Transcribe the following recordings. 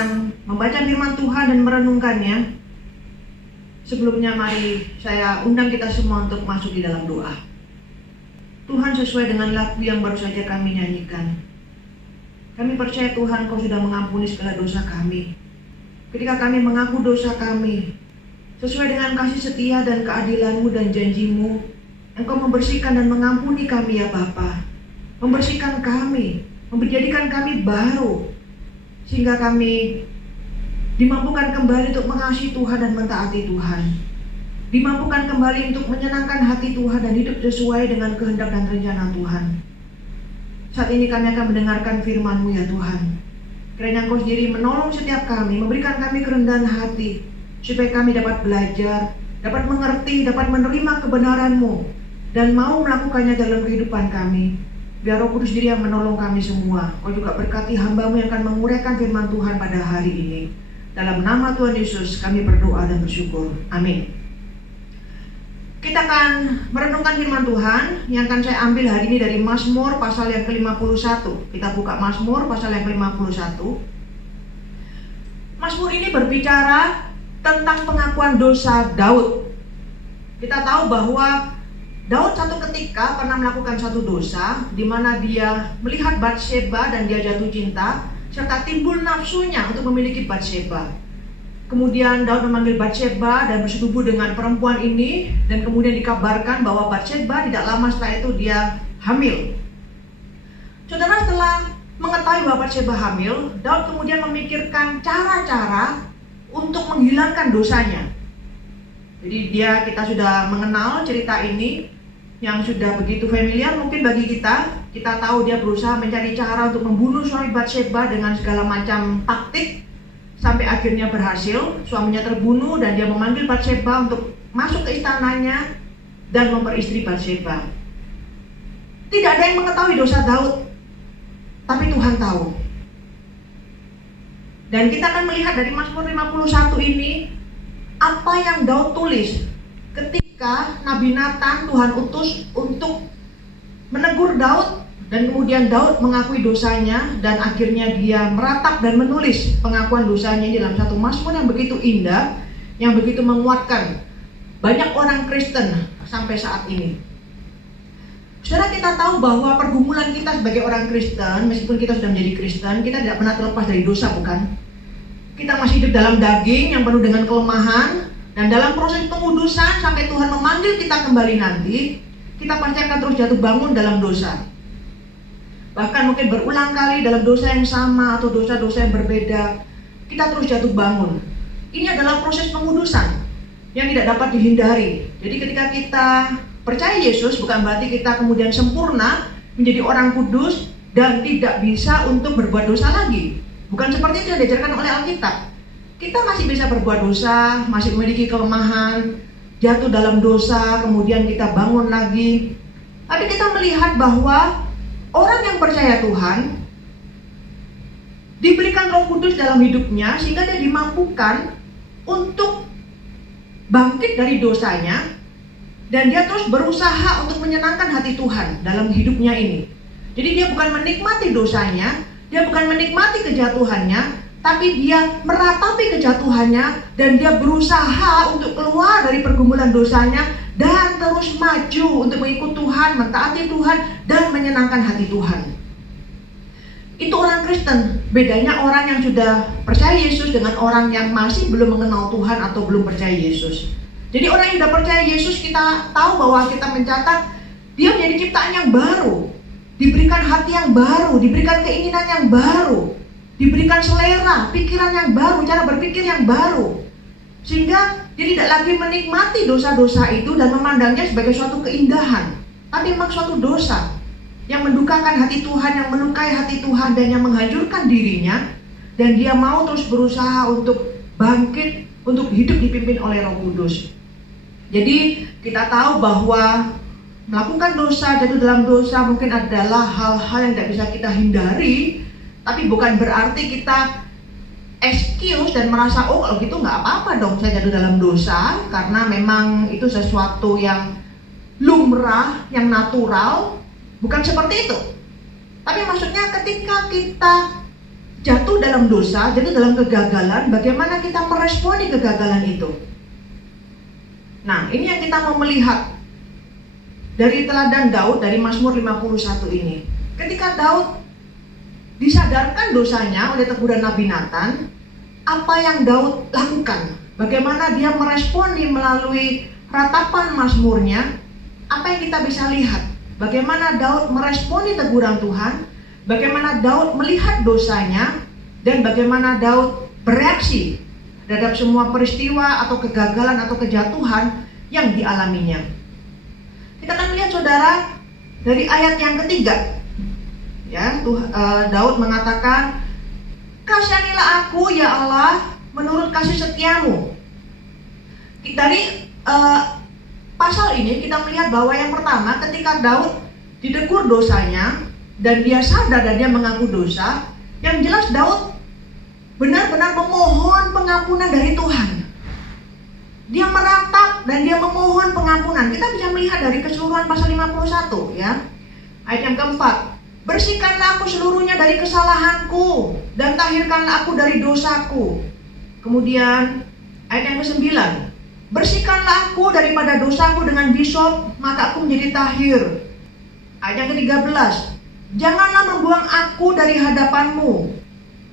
akan membaca firman Tuhan dan merenungkannya, sebelumnya mari saya undang kita semua untuk masuk di dalam doa. Tuhan, sesuai dengan lagu yang baru saja kami nyanyikan, kami percaya Tuhan Kau sudah mengampuni segala dosa kami. Ketika kami mengaku dosa kami, sesuai dengan kasih setia dan keadilan-Mu dan janji-Mu, Engkau membersihkan dan mengampuni kami ya Bapa. Membersihkan kami, menjadikan kami baru, sehingga kami dimampukan kembali untuk mengasihi Tuhan dan mentaati Tuhan. Dimampukan kembali untuk menyenangkan hati Tuhan dan hidup sesuai dengan kehendak dan rencana Tuhan. Saat ini kami akan mendengarkan firman-Mu ya Tuhan. Kiranya Engkau sendiri menolong setiap kami, memberikan kami kerendahan hati, supaya kami dapat belajar, dapat mengerti, dapat menerima kebenaran-Mu, dan mau melakukannya dalam kehidupan kami. Biar Roh Kudus sendiri yang menolong kami semua. Kau juga berkati hamba-Mu yang akan menguraikan firman Tuhan pada hari ini. Dalam nama Tuhan Yesus kami berdoa dan bersyukur. Amin. Kita akan merenungkan firman Tuhan yang akan saya ambil hari ini dari Mazmur pasal yang ke-51. Kita buka Mazmur pasal yang ke-51. Mazmur ini berbicara tentang pengakuan dosa Daud. Kita tahu bahwa Daud satu ketika pernah melakukan satu dosa, di mana dia melihat Batsheba dan dia jatuh cinta, serta timbul nafsunya untuk memiliki Batsheba. Kemudian Daud memanggil Batsheba dan bersetubuh dengan perempuan ini, dan kemudian dikabarkan bahwa Batsheba tidak lama setelah itu dia hamil. Saudara, setelah mengetahui bahwa Batsheba hamil, Daud kemudian memikirkan cara-cara untuk menghilangkan dosanya. Jadi kita sudah mengenal cerita ini yang sudah begitu familiar mungkin bagi kita. Kita tahu dia berusaha mencari cara untuk membunuh suami Batsheba dengan segala macam taktik, sampai akhirnya berhasil. Suaminya terbunuh dan dia memanggil Batsheba untuk masuk ke istananya dan memperistri Batsheba. Tidak ada yang mengetahui dosa Daud, tapi Tuhan tahu. Dan kita akan melihat dari Mazmur 51 ini apa yang Daud tulis ketika Nabi Nathan Tuhan utus untuk menegur Daud, dan kemudian Daud mengakui dosanya dan akhirnya dia meratap dan menulis pengakuan dosanya dalam satu Mazmur yang begitu indah, yang begitu menguatkan banyak orang Kristen sampai saat ini. Saudara, kita tahu bahwa pergumulan kita sebagai orang Kristen, meskipun kita sudah menjadi Kristen, kita tidak pernah terlepas dari dosa, bukan? Kita masih hidup dalam daging yang penuh dengan kelemahan, dan dalam proses pengudusan sampai Tuhan memanggil kita kembali nanti, kita pasti akan terus jatuh bangun dalam dosa. Bahkan mungkin berulang kali dalam dosa yang sama atau dosa-dosa yang berbeda, kita terus jatuh bangun. Ini adalah proses pengudusan yang tidak dapat dihindari. Jadi ketika kita percaya Yesus, bukan berarti kita kemudian sempurna, menjadi orang kudus, dan tidak bisa untuk berbuat dosa lagi. Bukan seperti itu yang diajarkan oleh Alkitab. Kita masih bisa berbuat dosa, masih memiliki kelemahan, jatuh dalam dosa, kemudian kita bangun lagi. Tapi kita melihat bahwa orang yang percaya Tuhan diberikan Roh Kudus dalam hidupnya, sehingga dia dimampukan untuk bangkit dari dosanya, dan dia terus berusaha untuk menyenangkan hati Tuhan dalam hidupnya ini. Jadi dia bukan menikmati dosanya, dia bukan menikmati kejatuhannya, tapi dia meratapi kejatuhannya, dan dia berusaha untuk keluar dari pergumulan dosanya dan terus maju untuk mengikut Tuhan, mentaati Tuhan, dan menyenangkan hati Tuhan. Itu orang Kristen. Bedanya orang yang sudah percaya Yesus dengan orang yang masih belum mengenal Tuhan atau belum percaya Yesus. Jadi orang yang sudah percaya Yesus, kita tahu bahwa kita mencatat dia menjadi ciptaan yang baru, diberikan hati yang baru, diberikan keinginan yang baru, diberikan selera, pikiran yang baru, cara berpikir yang baru. Sehingga dia tidak lagi menikmati dosa-dosa itu dan memandangnya sebagai suatu keindahan, tapi memang suatu dosa yang mendukakan hati Tuhan, yang melukai hati Tuhan, dan yang menghancurkan dirinya. Dan dia mau terus berusaha untuk bangkit, untuk hidup dipimpin oleh Roh Kudus. Jadi kita tahu bahwa melakukan dosa, jatuh dalam dosa mungkin adalah hal-hal yang tidak bisa kita hindari, tapi bukan berarti kita excuse dan merasa, oh kalau gitu nggak apa-apa dong saya jatuh dalam dosa, karena memang itu sesuatu yang lumrah, yang natural. Bukan seperti itu. Tapi maksudnya ketika kita jatuh dalam dosa, jatuh dalam kegagalan, bagaimana kita meresponi kegagalan itu. Nah, ini yang kita mau melihat dari teladan Daud dari Mazmur 51 ini. Ketika Daud disadarkan dosanya oleh teguran Nabi Nathan, apa yang Daud lakukan? Bagaimana dia meresponi melalui ratapan Mazmurnya? Apa yang kita bisa lihat? Bagaimana Daud meresponi teguran Tuhan? Bagaimana Daud melihat dosanya? Dan bagaimana Daud bereaksi terhadap semua peristiwa atau kegagalan atau kejatuhan yang dialaminya. Kita akan melihat saudara dari ayat yang ketiga. Ya, Daud mengatakan, "Kasihanilah aku ya Allah menurut kasih setiamu." Dari pasal ini kita melihat bahwa yang pertama, ketika Daud ditegur dosanya dan dia sadar dan dia mengaku dosa, yang jelas Daud benar-benar memohon pengampunan dari Tuhan. Dia meratap dan dia memohon pengampunan. Kita bisa melihat dari keseluruhan pasal 51 ya. Ayat yang keempat, "Bersihkanlah aku seluruhnya dari kesalahanku dan tahirkanlah aku dari dosaku." Kemudian ayat yang ke-9, "Bersihkanlah aku daripada dosaku dengan hisop, maka aku menjadi tahir." Ayat yang ke-13, "Janganlah membuang aku dari hadapanmu."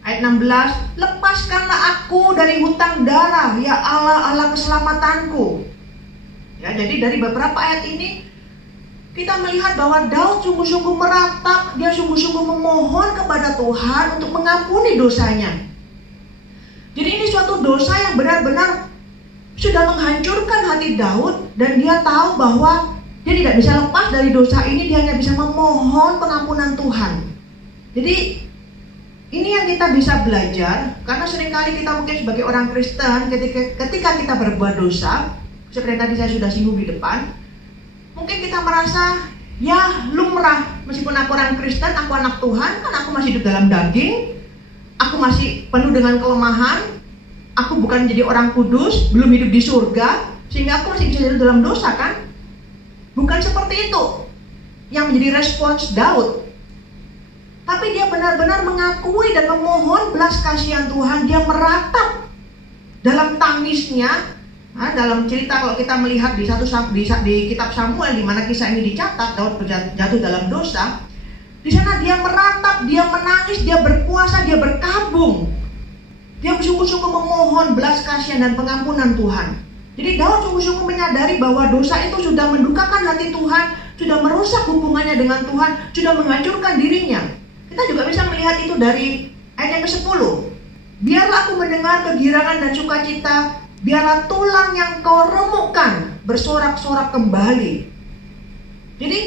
Ayat 16, "Lepaskanlah aku dari hutang darah, ya Allah, Allah keselamatanku." Ya, jadi dari beberapa ayat ini kita melihat bahwa Daud sungguh-sungguh meratap, dia sungguh-sungguh memohon kepada Tuhan untuk mengampuni dosanya. Jadi ini suatu dosa yang benar-benar sudah menghancurkan hati Daud, dan dia tahu bahwa dia tidak bisa lepas dari dosa ini, dia hanya bisa memohon pengampunan Tuhan. Jadi ini yang kita bisa belajar, karena seringkali kita mungkin sebagai orang Kristen ketika kita berbuat dosa, seperti yang tadi saya sudah singgung di depan, mungkin kita merasa ya lumrah, meskipun aku orang Kristen, aku anak Tuhan, kan aku masih hidup dalam daging, aku masih penuh dengan kelemahan, aku bukan menjadi orang kudus, belum hidup di surga, sehingga aku masih bisa hidup dalam dosa kan? Bukan seperti itu yang menjadi respons Daud. Tapi dia benar-benar mengakui dan memohon belas kasihan Tuhan. Dia meratap dalam tangisnya. Nah, dalam cerita kalau kita melihat di kitab Samuel di mana kisah ini dicatat, Daud jatuh dalam dosa. Di sana dia meratap, dia menangis, dia berpuasa, dia berkabung. Dia sungguh-sungguh memohon belas kasihan dan pengampunan Tuhan. Jadi Daud sungguh-sungguh menyadari bahwa dosa itu sudah mendukakan hati Tuhan, sudah merusak hubungannya dengan Tuhan, sudah menghancurkan dirinya. Kita juga bisa melihat itu dari ayat yang ke-10. "Biarlah aku mendengar kegirangan dan sukacita, biarlah tulang yang kau remukkan bersorak-sorak kembali." Jadi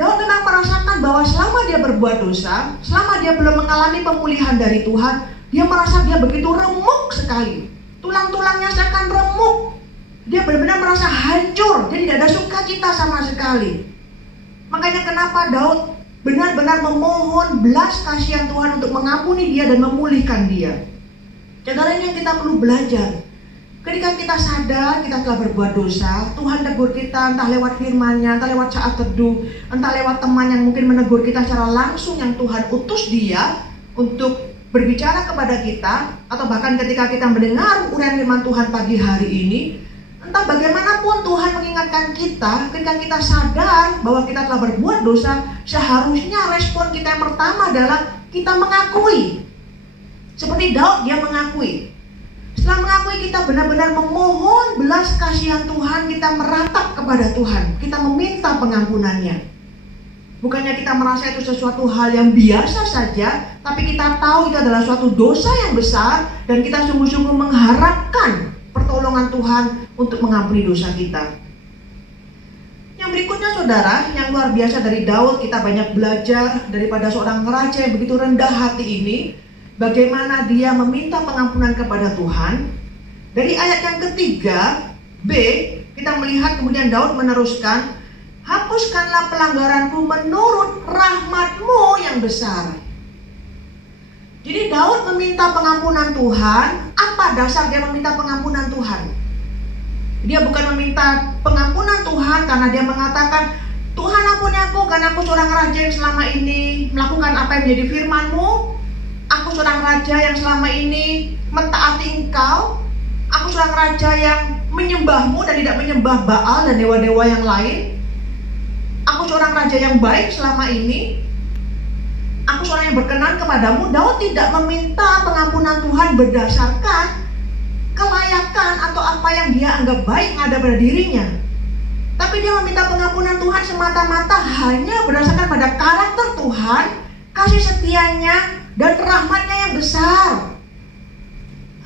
Daud memang merasakan bahwa selama dia berbuat dosa, selama dia belum mengalami pemulihan dari Tuhan, dia merasa dia begitu remuk sekali. Tulang-tulangnya seakan remuk. Dia benar-benar merasa hancur, dia tidak ada sukacita sama sekali. Makanya kenapa Daud benar-benar memohon belas kasihan Tuhan untuk mengampuni dia dan memulihkan dia. Saudara, ini yang kita perlu belajar. Ketika kita sadar kita telah berbuat dosa, Tuhan tegur kita entah lewat firman-Nya, entah lewat saat teduh, entah lewat teman yang mungkin menegur kita secara langsung yang Tuhan utus dia untuk berbicara kepada kita, atau bahkan ketika kita mendengar uraian firman Tuhan pagi hari ini, entah bagaimanapun Tuhan mengingatkan kita, ketika kita sadar bahwa kita telah berbuat dosa, seharusnya respon kita yang pertama adalah kita mengakui. Seperti Daud, dia mengakui. Setelah mengakui, kita benar-benar memohon belas kasihan Tuhan, kita meratap kepada Tuhan, kita meminta pengampunannya. Bukannya kita merasa itu sesuatu hal yang biasa saja, tapi kita tahu itu adalah suatu dosa yang besar, dan kita sungguh-sungguh mengharapkan pertolongan Tuhan untuk mengampuni dosa kita. Yang berikutnya saudara, yang luar biasa dari Daud, kita banyak belajar daripada seorang raja yang begitu rendah hati ini, bagaimana dia meminta pengampunan kepada Tuhan. Dari ayat yang ketiga B, kita melihat kemudian Daud meneruskan, "Hapuskanlah pelanggaranku menurut rahmat-Mu yang besar." Jadi Daud meminta pengampunan Tuhan. Apa dasar dia meminta pengampunan Tuhan? Dia bukan meminta pengampunan Tuhan karena dia mengatakan, "Tuhan ampuni aku karena aku seorang raja yang selama ini melakukan apa yang menjadi firman-Mu." Aku seorang raja yang selama ini mentaati engkau. Aku seorang raja yang menyembahmu dan tidak menyembah Baal dan dewa-dewa yang lain. Aku seorang raja yang baik selama ini. Aku seorang yang berkenan kepadamu. Daud tidak meminta pengampunan Tuhan berdasarkan kelayakan atau apa yang dia anggap baik ada pada dirinya. Tapi dia meminta pengampunan Tuhan semata-mata hanya berdasarkan pada karakter Tuhan, kasih setianya, dan rahmatnya yang besar.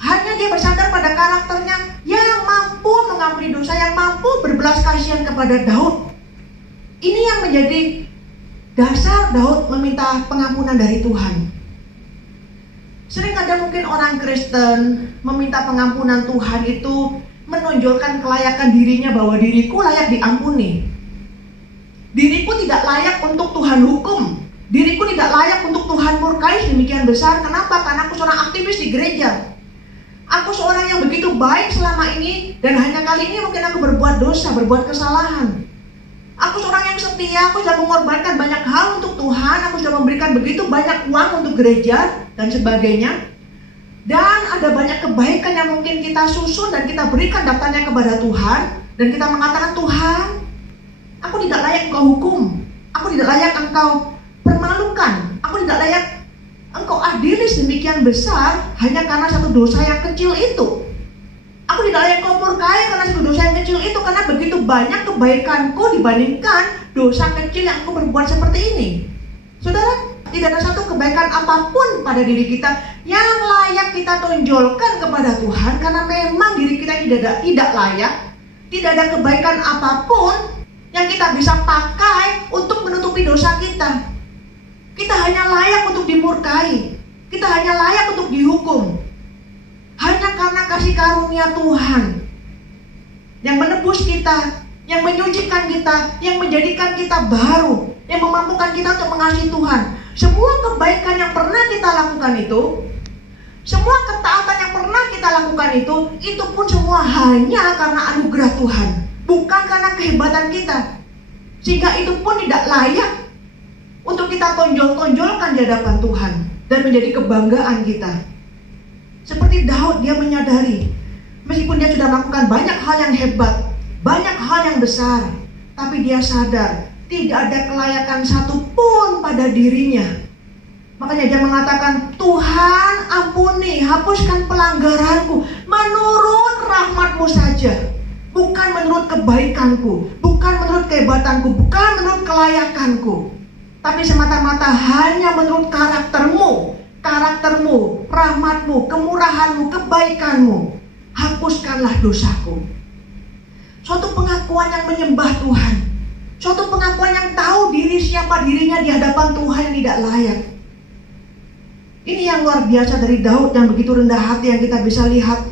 Hanya dia bersandar pada karakternya yang mampu mengampuni dosa, yang mampu berbelas kasihan kepada Daud. Ini yang menjadi dasar Daud meminta pengampunan dari Tuhan. Sering ada mungkin orang Kristen meminta pengampunan Tuhan itu menonjolkan kelayakan dirinya bahwa diriku layak diampuni. Diriku tidak layak untuk Tuhan hukum. Diriku tidak layak untuk Tuhan murkai demikian besar. Kenapa? Karena aku seorang aktivis di gereja. Aku seorang yang begitu baik selama ini, dan hanya kali ini mungkin aku berbuat dosa, berbuat kesalahan. Aku seorang yang setia, aku sudah mengorbankan banyak hal untuk Tuhan, aku sudah memberikan begitu banyak uang untuk gereja dan sebagainya. Dan ada banyak kebaikan yang mungkin kita susun dan kita berikan daftarnya kepada Tuhan. Dan kita mengatakan, Tuhan, aku tidak layak engkau hukum, aku tidak layak engkau permalukan, aku tidak layak engkau adili sedemikian besar hanya karena satu dosa yang kecil itu. Aku tidak layak engkau murkai karena satu dosa yang kecil itu, karena begitu banyak kebaikanku dibandingkan dosa kecil yang aku berbuat seperti ini. Saudara, tidak ada satu kebaikan apapun pada diri kita yang layak kita tonjolkan kepada Tuhan, karena memang diri kita tidak layak. Tidak ada kebaikan apapun yang kita bisa pakai untuk menutupi dosa kita. Kita hanya layak untuk dimurkai. Kita hanya layak untuk dihukum. Hanya karena kasih karunia Tuhan yang menebus kita, yang menyucikan kita, yang menjadikan kita baru, yang memampukan kita untuk mengasihi Tuhan. Semua kebaikan yang pernah kita lakukan itu, semua ketaatan yang pernah kita lakukan itu pun semua hanya karena anugerah Tuhan, bukan karena kehebatan kita. Sehingga itu pun tidak layak untuk kita tonjolkan di hadapan Tuhan dan menjadi kebanggaan kita. Seperti Daud, dia menyadari meskipun dia sudah melakukan banyak hal yang hebat, banyak hal yang besar, tapi dia sadar tidak ada kelayakan satupun pada dirinya. Makanya dia mengatakan, Tuhan ampuni, hapuskan pelanggaranku menurut rahmat-Mu saja, bukan menurut kebaikanku, bukan menurut kehebatanku, bukan menurut kelayakanku, tapi semata-mata hanya menurut karakter-Mu, rahmat-Mu, kemurahan-Mu, kebaikan-Mu. Hapuskanlah dosaku. Suatu pengakuan yang menyembah Tuhan, suatu pengakuan yang tahu siapa dirinya di hadapan Tuhan yang tidak layak. Ini yang luar biasa dari Daud yang begitu rendah hati, yang kita bisa lihat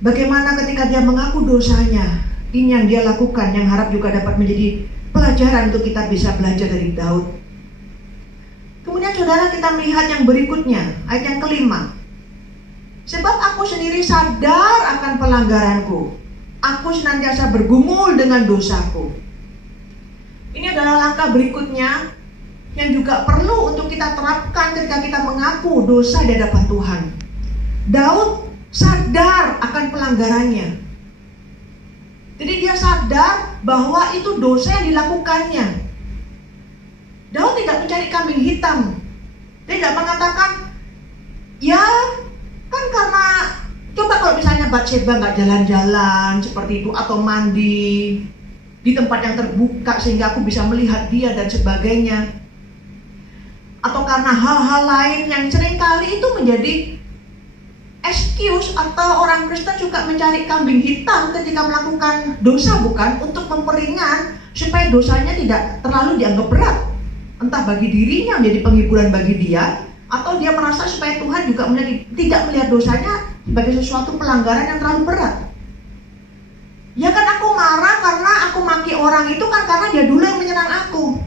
bagaimana ketika dia mengaku dosanya. Ini yang dia lakukan, yang harap juga dapat menjadi pelajaran untuk kita bisa belajar dari Daud. Kemudian saudara, kita melihat yang berikutnya, ayat yang kelima. Sebab aku sendiri sadar akan pelanggaranku, aku senantiasa bergumul dengan dosaku. Ini adalah langkah berikutnya yang juga perlu untuk kita terapkan ketika kita mengaku dosa di hadapan Tuhan. Daud sadar akan pelanggarannya. Jadi dia sadar bahwa itu dosa yang dilakukannya. Daud tidak mencari kambing hitam. Dia tidak mengatakan, ya kan karena, coba kalau misalnya Batseba nggak jalan-jalan seperti itu, atau mandi di tempat yang terbuka sehingga aku bisa melihat dia dan sebagainya, atau karena hal-hal lain yang seringkali itu menjadi excuse, atau orang Kristen suka mencari kambing hitam ketika melakukan dosa, bukan untuk memperingan supaya dosanya tidak terlalu dianggap berat, entah bagi dirinya menjadi penghiburan bagi dia, atau dia merasa supaya Tuhan juga tidak melihat dosanya sebagai sesuatu pelanggaran yang terlalu berat. Ya kan, aku marah karena aku maki orang itu kan karena dia dulu yang menyerang aku.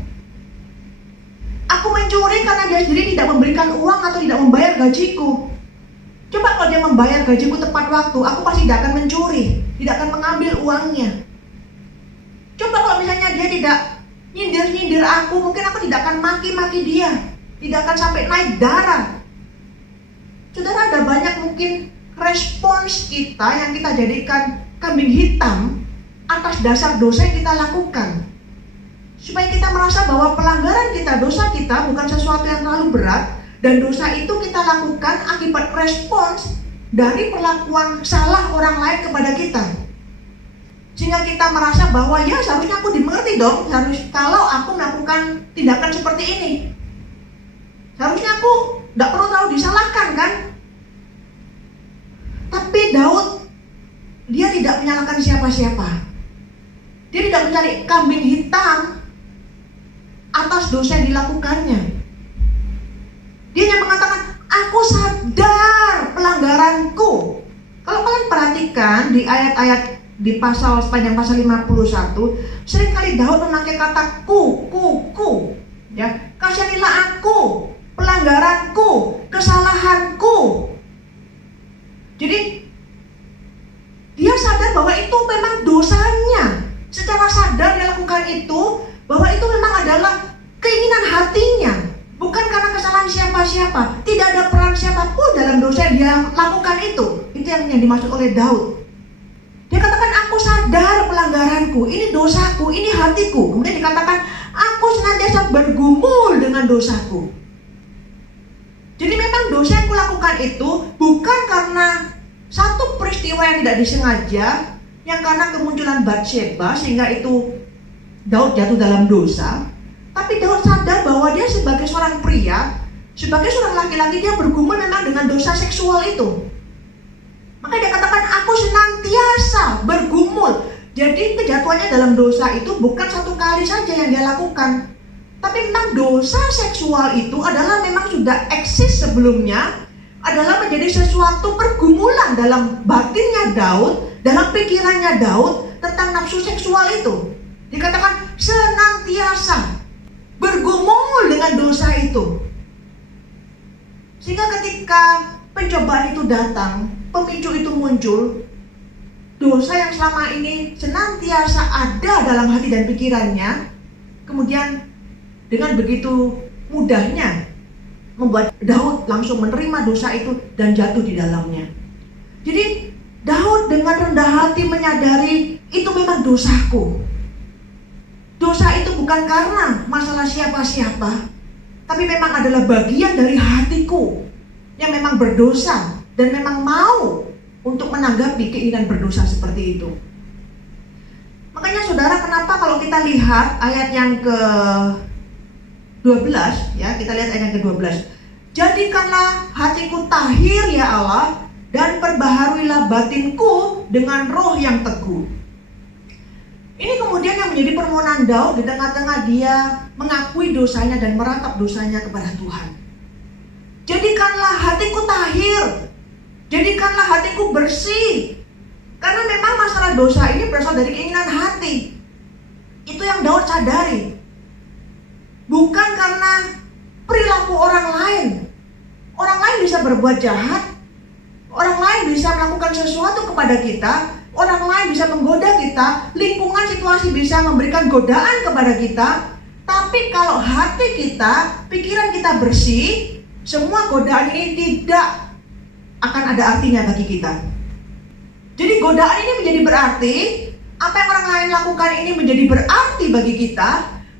Aku mencuri karena dia sendiri tidak memberikan uang atau tidak membayar gajiku. Coba kalau dia membayar gajiku tepat waktu, aku pasti tidak akan mencuri, tidak akan mengambil uangnya. Coba kalau misalnya dia tidak nyindir aku, mungkin aku tidak akan maki-maki dia, tidak akan sampai naik darah. Saudara, ada banyak mungkin respons kita yang kita jadikan kambing hitam atas dasar dosa yang kita lakukan. Supaya kita merasa bahwa pelanggaran kita, dosa kita bukan sesuatu yang terlalu berat, dan dosa itu kita lakukan akibat respons dari perlakuan salah orang lain kepada kita. Sehingga kita merasa bahwa ya seharusnya aku dimengerti dong, kalau aku melakukan tindakan seperti ini. Seharusnya aku tidak perlu terlalu disalahkan kan? Tapi Daud, dia tidak menyalahkan siapa-siapa. Dia tidak mencari kambing hitam atas dosa yang dilakukannya. Dia hanya mengatakan, aku sadar pelanggaranku. Kalau kalian perhatikan di ayat-ayat di sepanjang pasal 51, seringkali Daud memakai kata ku, ya, kasihanilah aku, pelanggaranku, kesalahanku. Jadi dia sadar bahwa itu memang dosanya. Secara sadar dia lakukan itu, bahwa itu memang adalah keinginan hatinya, bukan karena kesalahan siapa-siapa. Tidak ada peran siapapun dalam dosa yang dia lakukan itu. Itu yang dimaksud oleh Daud. Dia katakan, aku sadar pelanggaranku, ini dosaku, ini hatiku. Kemudian dikatakan, aku senantiasa bergumul dengan dosaku. Jadi memang dosa yang kulakukan itu bukan karena satu peristiwa yang tidak disengaja, yang karena kemunculan Batsheba sehingga itu Daud jatuh dalam dosa. Tapi Daud sadar bahwa dia sebagai seorang pria, sebagai seorang laki-laki, dia bergumul memang dengan dosa seksual itu. Maka dia katakan, aku senantiasa bergumul. Jadi kejatuhannya dalam dosa itu bukan satu kali saja yang dia lakukan. Tapi memang dosa seksual itu adalah memang sudah eksis sebelumnya, adalah menjadi sesuatu pergumulan dalam batinnya Daud, dalam pikirannya Daud tentang nafsu seksual itu. Dikatakan senantiasa bergumul dengan dosa itu. Sehingga ketika pencobaan itu datang, pemicu itu muncul, dosa yang selama ini senantiasa ada dalam hati dan pikirannya, kemudian dengan begitu mudahnya membuat Daud langsung menerima dosa itu dan jatuh di dalamnya. Jadi Daud dengan rendah hati menyadari itu memang dosaku. Dosa itu bukan karena masalah siapa-siapa, tapi memang adalah bagian dari hatiku yang memang berdosa dan memang mau untuk menanggapi keinginan berdosa seperti itu. Makanya saudara, kenapa kalau kita lihat ayat yang ke-12, ya, kita lihat ayat yang ke-12. Jadikanlah hatiku tahir ya Allah, dan perbaharuilah batinku dengan roh yang teguh. Ini kemudian yang menjadi permohonan Daud di tengah-tengah dia mengakui dosanya dan meratap dosanya kepada Tuhan. Jadikanlah hatiku tahir, jadikanlah hatiku bersih. Karena memang masalah dosa ini berasal dari keinginan hati. Itu yang Daud sadari. Bukan karena perilaku orang lain. Orang lain bisa berbuat jahat, orang lain bisa melakukan sesuatu kepada kita, orang lain bisa menggoda kita, lingkungan situasi bisa memberikan godaan kepada kita. Tapi kalau hati kita, pikiran kita bersih, semua godaan ini tidak akan ada artinya bagi kita. Jadi godaan ini menjadi berarti, apa yang orang lain lakukan ini menjadi berarti bagi kita,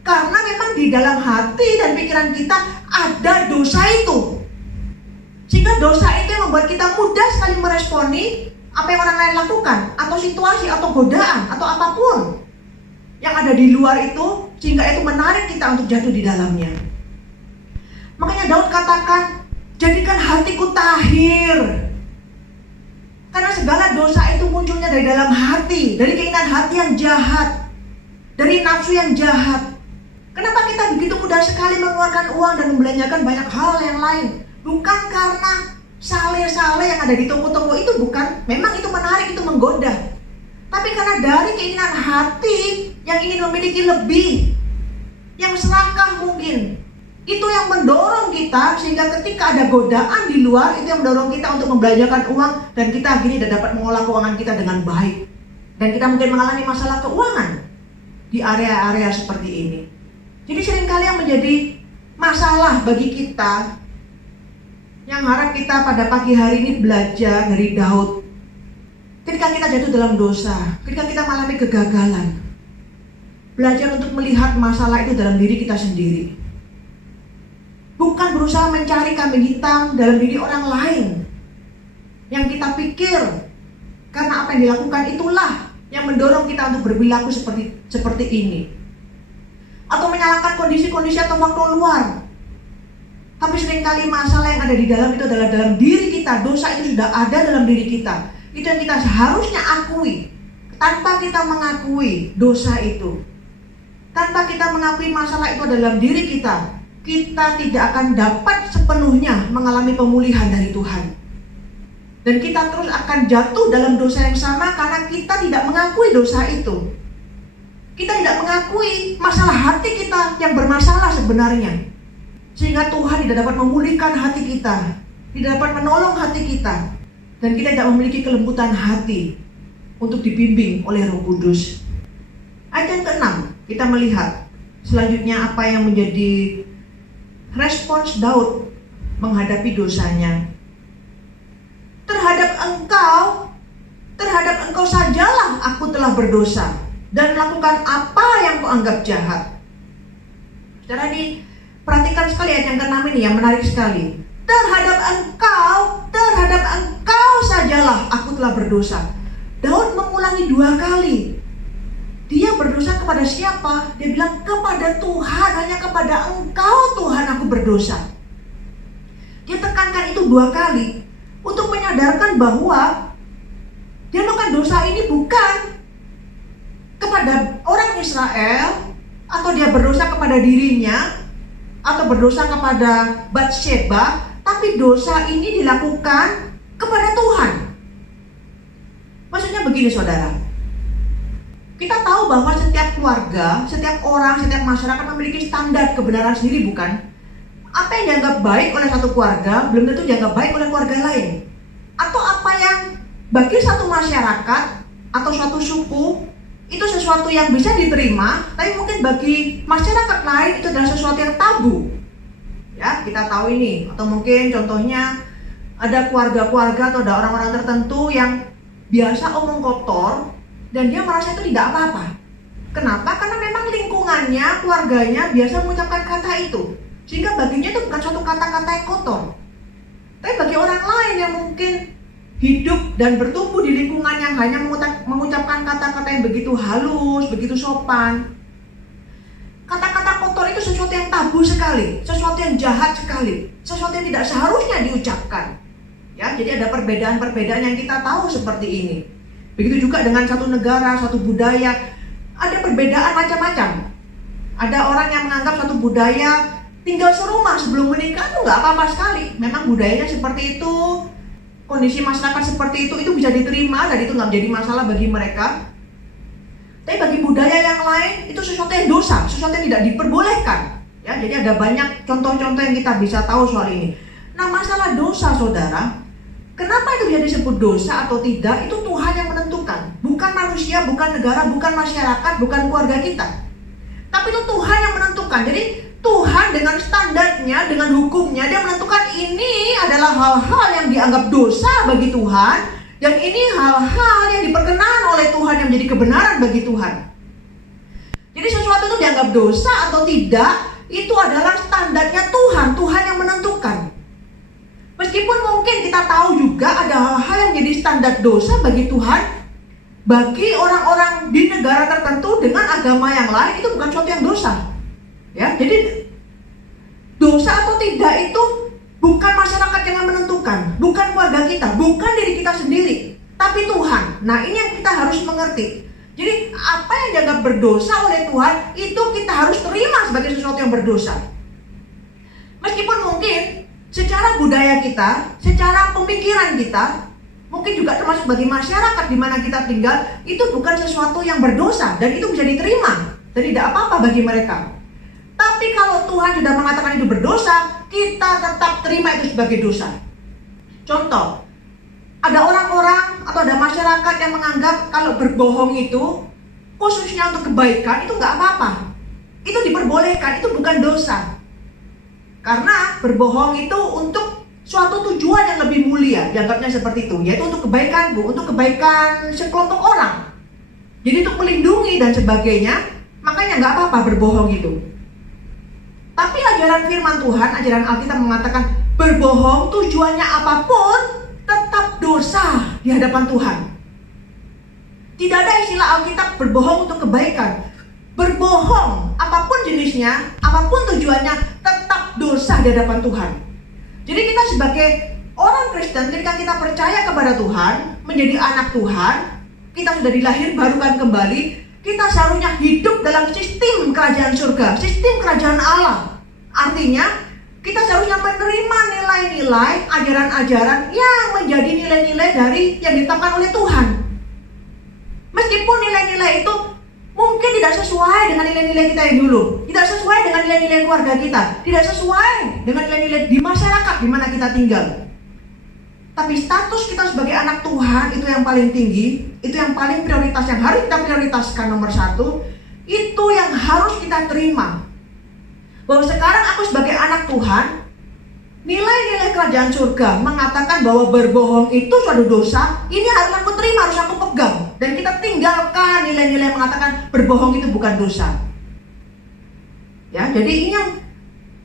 karena memang di dalam hati dan pikiran kita ada dosa itu. Sehingga dosa itu yang membuat kita mudah sekali meresponi apa yang orang lain lakukan, atau situasi, atau godaan, atau apapun yang ada di luar itu, sehingga itu menarik kita untuk jatuh di dalamnya. Makanya Daud katakan, jadikan hatiku tahir. Karena segala dosa itu munculnya dari dalam hati, dari keinginan hati yang jahat, dari nafsu yang jahat. Kenapa kita begitu mudah sekali mengeluarkan uang dan membelanjakan banyak hal yang lain? Bukan karena sale-sale yang ada di toko-toko itu, bukan. Memang itu menarik, itu menggoda. Tapi karena dari keinginan hati yang ingin memiliki lebih, yang serakah mungkin, itu yang mendorong kita, sehingga ketika ada godaan di luar, itu yang mendorong kita untuk membelanjakan uang, dan kita akhirnya tidak dapat mengolah keuangan kita dengan baik. Dan kita mungkin mengalami masalah keuangan di area-area seperti ini. Jadi seringkali yang menjadi masalah bagi kita Yang harap kita pada pagi hari ini belajar dari Daud. Ketika kita jatuh dalam dosa, ketika kita mengalami kegagalan, belajar untuk melihat masalah itu dalam diri kita sendiri. Bukan berusaha mencari kambing hitam dalam diri orang lain. Yang kita pikir, karena apa yang dilakukan itulah yang mendorong kita untuk berperilaku seperti ini. Atau menyalahkan kondisi-kondisi atau faktor luar. Tapi seringkali masalah yang ada di dalam itu adalah dalam diri kita. Dosa itu sudah ada dalam diri kita. Itu yang kita seharusnya akui. Tanpa kita mengakui dosa itu, tanpa kita mengakui masalah itu dalam diri kita, kita tidak akan dapat sepenuhnya mengalami pemulihan dari Tuhan. Dan kita terus akan jatuh dalam dosa yang sama karena kita tidak mengakui dosa itu. Kita tidak mengakui masalah hati kita yang bermasalah sebenarnya. Sehingga Tuhan tidak dapat memulihkan hati kita, tidak dapat menolong hati kita, dan kita tidak memiliki kelembutan hati untuk dibimbing oleh Roh Kudus. Ayat yang ke-6, kita melihat selanjutnya apa yang menjadi respons Daud menghadapi dosanya. Terhadap engkau sajalah aku telah berdosa dan melakukan apa yang kau anggap jahat. Saudara, ini perhatikan sekali ayat yang ke-6 ini yang menarik sekali. Terhadap engkau sajalah aku telah berdosa. Daud mengulangi 2 kali. Dia berdosa kepada siapa? Dia bilang kepada Tuhan, hanya kepada engkau Tuhan aku berdosa. Dia tekankan itu 2 kali untuk menyadarkan bahwa dia melakukan dosa ini bukan kepada orang Israel, atau dia berdosa kepada dirinya, atau berdosa kepada Batsheba, tapi dosa ini dilakukan kepada Tuhan. Maksudnya begini saudara, kita tahu bahwa setiap keluarga, setiap orang, setiap masyarakat memiliki standar kebenaran sendiri, bukan? Apa yang dianggap baik oleh satu keluarga belum tentu dianggap baik oleh keluarga lain. Atau apa yang bagi satu masyarakat atau suatu suku itu sesuatu yang bisa diterima, tapi mungkin bagi masyarakat lain itu adalah sesuatu yang tabu. Ya, kita tahu ini. Atau mungkin contohnya ada keluarga-keluarga atau ada orang-orang tertentu yang biasa omong kotor dan dia merasa itu tidak apa-apa. Kenapa? Karena memang lingkungannya, keluarganya biasa mengucapkan kata itu, sehingga baginya itu bukan suatu kata-kata yang kotor. Tapi bagi orang lain yang mungkin hidup dan bertumbuh di lingkungan yang hanya mengucapkan kata-kata yang begitu halus, begitu sopan, kata-kata kotor itu sesuatu yang tabu sekali, sesuatu yang jahat sekali, sesuatu yang tidak seharusnya diucapkan. Ya, jadi ada perbedaan-perbedaan yang kita tahu seperti ini. Begitu juga dengan satu negara, satu budaya, ada perbedaan macam-macam. Ada orang yang menganggap satu budaya tinggal serumah sebelum menikah itu nggak apa-apa sekali. Memang budayanya seperti itu, kondisi masyarakat seperti itu bisa diterima dan itu nggak menjadi masalah bagi mereka. Tapi bagi budaya yang lain itu sesuatu yang dosa, sesuatu yang tidak diperbolehkan. Ya, jadi ada banyak contoh-contoh yang kita bisa tahu soal ini. Nah, masalah dosa saudara, kenapa itu bisa disebut dosa atau tidak, itu Tuhan yang menentukan. Bukan manusia, bukan negara, bukan masyarakat, bukan keluarga kita. Tapi itu Tuhan yang menentukan. Jadi Tuhan dengan standarnya, dengan hukumnya, dia menentukan ini adalah hal-hal yang dianggap dosa bagi Tuhan, dan ini hal-hal yang diperkenan oleh Tuhan yang menjadi kebenaran bagi Tuhan. Jadi sesuatu itu dianggap dosa atau tidak, itu adalah standarnya Tuhan. Tuhan yang menentukan. Meskipun mungkin kita tahu juga ada hal-hal yang menjadi standar dosa bagi Tuhan, bagi orang-orang di negara tertentu dengan agama yang lain, itu bukan sesuatu yang dosa. Ya, jadi dosa atau tidak itu bukan masyarakat yang menentukan, bukan keluarga kita, bukan diri kita sendiri, tapi Tuhan. Nah, ini yang kita harus mengerti. Jadi apa yang dianggap berdosa oleh Tuhan, itu kita harus terima sebagai sesuatu yang berdosa. Meskipun mungkin secara budaya kita, secara pemikiran kita, mungkin juga termasuk bagi masyarakat di mana kita tinggal, itu bukan sesuatu yang berdosa dan itu bisa diterima dan tidak apa-apa bagi mereka. Tapi kalau Tuhan sudah mengatakan itu berdosa, kita tetap terima itu sebagai dosa. Contoh, ada orang-orang atau ada masyarakat yang menganggap kalau berbohong itu, khususnya untuk kebaikan, itu nggak apa-apa. Itu diperbolehkan, itu bukan dosa. Karena berbohong itu untuk suatu tujuan yang lebih mulia, dianggapnya seperti itu, yaitu untuk kebaikanku, untuk kebaikan sekelompok orang. Jadi untuk melindungi dan sebagainya, makanya nggak apa-apa berbohong itu. Tapi ajaran firman Tuhan, ajaran Alkitab mengatakan berbohong tujuannya apapun tetap dosa di hadapan Tuhan. Tidak ada istilah Alkitab berbohong untuk kebaikan. Berbohong apapun jenisnya, apapun tujuannya, tetap dosa di hadapan Tuhan. Jadi kita sebagai orang Kristen, ketika kita percaya kepada Tuhan, menjadi anak Tuhan, kita sudah dilahir barukan kembali, kita seharusnya hidup dalam sistem kerajaan surga, sistem kerajaan Allah. Artinya, kita seharusnya menerima nilai-nilai, ajaran-ajaran yang menjadi nilai-nilai dari yang ditetapkan oleh Tuhan. Meskipun nilai-nilai itu mungkin tidak sesuai dengan nilai-nilai kita yang dulu, tidak sesuai dengan nilai-nilai keluarga kita, tidak sesuai dengan nilai-nilai di masyarakat di mana kita tinggal. Tapi status kita sebagai anak Tuhan itu yang paling tinggi, itu yang paling prioritas, yang harus kita prioritaskan nomor satu, itu yang harus kita terima. Bahwa sekarang aku sebagai anak Tuhan, nilai-nilai kerajaan surga mengatakan bahwa berbohong itu suatu dosa, ini harus aku terima, harus aku pegang. Dan kita tinggalkan nilai-nilai yang mengatakan berbohong itu bukan dosa. Ya, jadi ini yang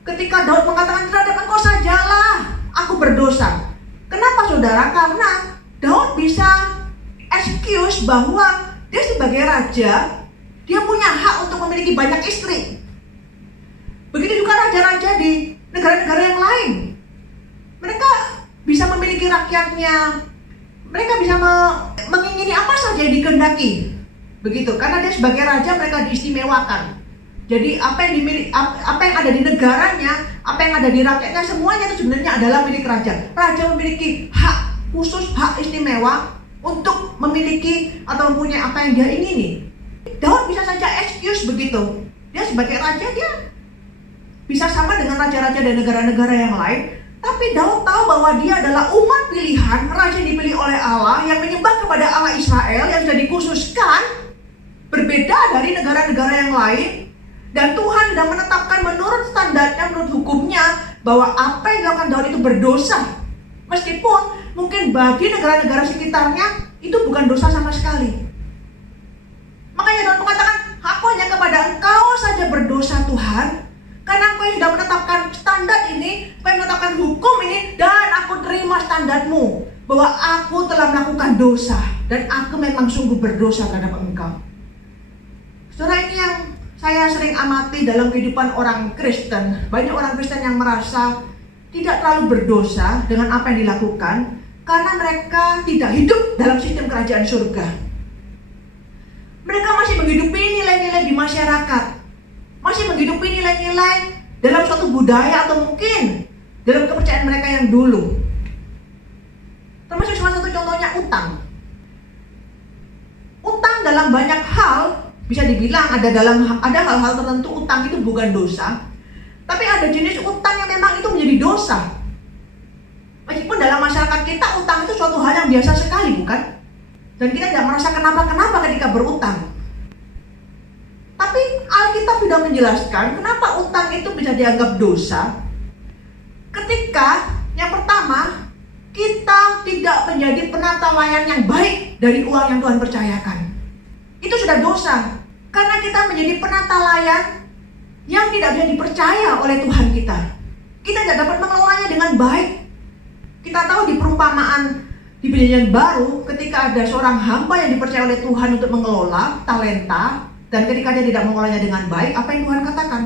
ketika Daud mengatakan terhadap engkau sajalah aku berdosa. Kenapa saudara? Karena Daud bisa excuse bahwa dia sebagai raja, dia punya hak untuk memiliki banyak istri. Begitu juga raja-raja di negara-negara yang lain. Mereka bisa memiliki rakyatnya, mereka bisa mengingini apa saja yang dikehendaki. Begitu, karena dia sebagai raja mereka diistimewakan. Jadi apa yang ada di negaranya, apa yang ada di rakyatnya, semuanya itu sebenarnya adalah milik raja. Raja memiliki hak khusus, hak istimewa untuk memiliki atau mempunyai apa yang dia ingini. Daud bisa saja excuse begitu. Dia sebagai raja, dia bisa sama dengan raja-raja dan negara-negara yang lain. Tapi Daud tahu bahwa dia adalah umat pilihan, raja yang dipilih oleh Allah, yang menyembah kepada Allah Israel, yang sudah dikhususkan, berbeda dari negara-negara yang lain. Dan Tuhan sudah menetapkan menurut standarnya, menurut hukumnya, bahwa apa yang dilakukan Daud itu berdosa. Meskipun mungkin bagi negara-negara sekitarnya itu bukan dosa sama sekali. Makanya Daud mengatakan, aku hanya kepada engkau saja berdosa Tuhan, karena aku yang sudah menetapkan standar ini, aku yang menetapkan hukum ini, dan aku terima standarmu bahwa aku telah melakukan dosa dan aku memang sungguh berdosa terhadap engkau. Saudara, ini yang saya sering amati dalam kehidupan orang Kristen. Banyak orang Kristen yang merasa tidak terlalu berdosa dengan apa yang dilakukan karena mereka tidak hidup dalam sistem kerajaan surga. Mereka masih menghidupi nilai-nilai di masyarakat, masih menghidupi nilai-nilai dalam suatu budaya atau mungkin dalam kepercayaan mereka yang dulu. Termasuk salah satu contohnya utang. Utang dalam banyak hal bisa dibilang ada hal-hal tertentu utang itu bukan dosa, tapi ada jenis utang yang memang itu menjadi dosa. Meskipun dalam masyarakat kita utang itu suatu hal yang biasa sekali, bukan? Dan kita tidak merasa kenapa-kenapa ketika berutang. Tapi Alkitab sudah menjelaskan kenapa utang itu bisa dianggap dosa. Ketika yang pertama, kita tidak menjadi penata layan yang baik dari uang yang Tuhan percayakan. Itu sudah dosa. Karena kita menjadi penata layan yang tidak bisa dipercaya oleh Tuhan kita. Kita tidak dapat mengelolanya dengan baik. Kita tahu di perumpamaan di Perjanjian Baru, ketika ada seorang hamba yang dipercaya oleh Tuhan untuk mengelola talenta, dan ketika dia tidak mengelolanya dengan baik, apa yang Tuhan katakan?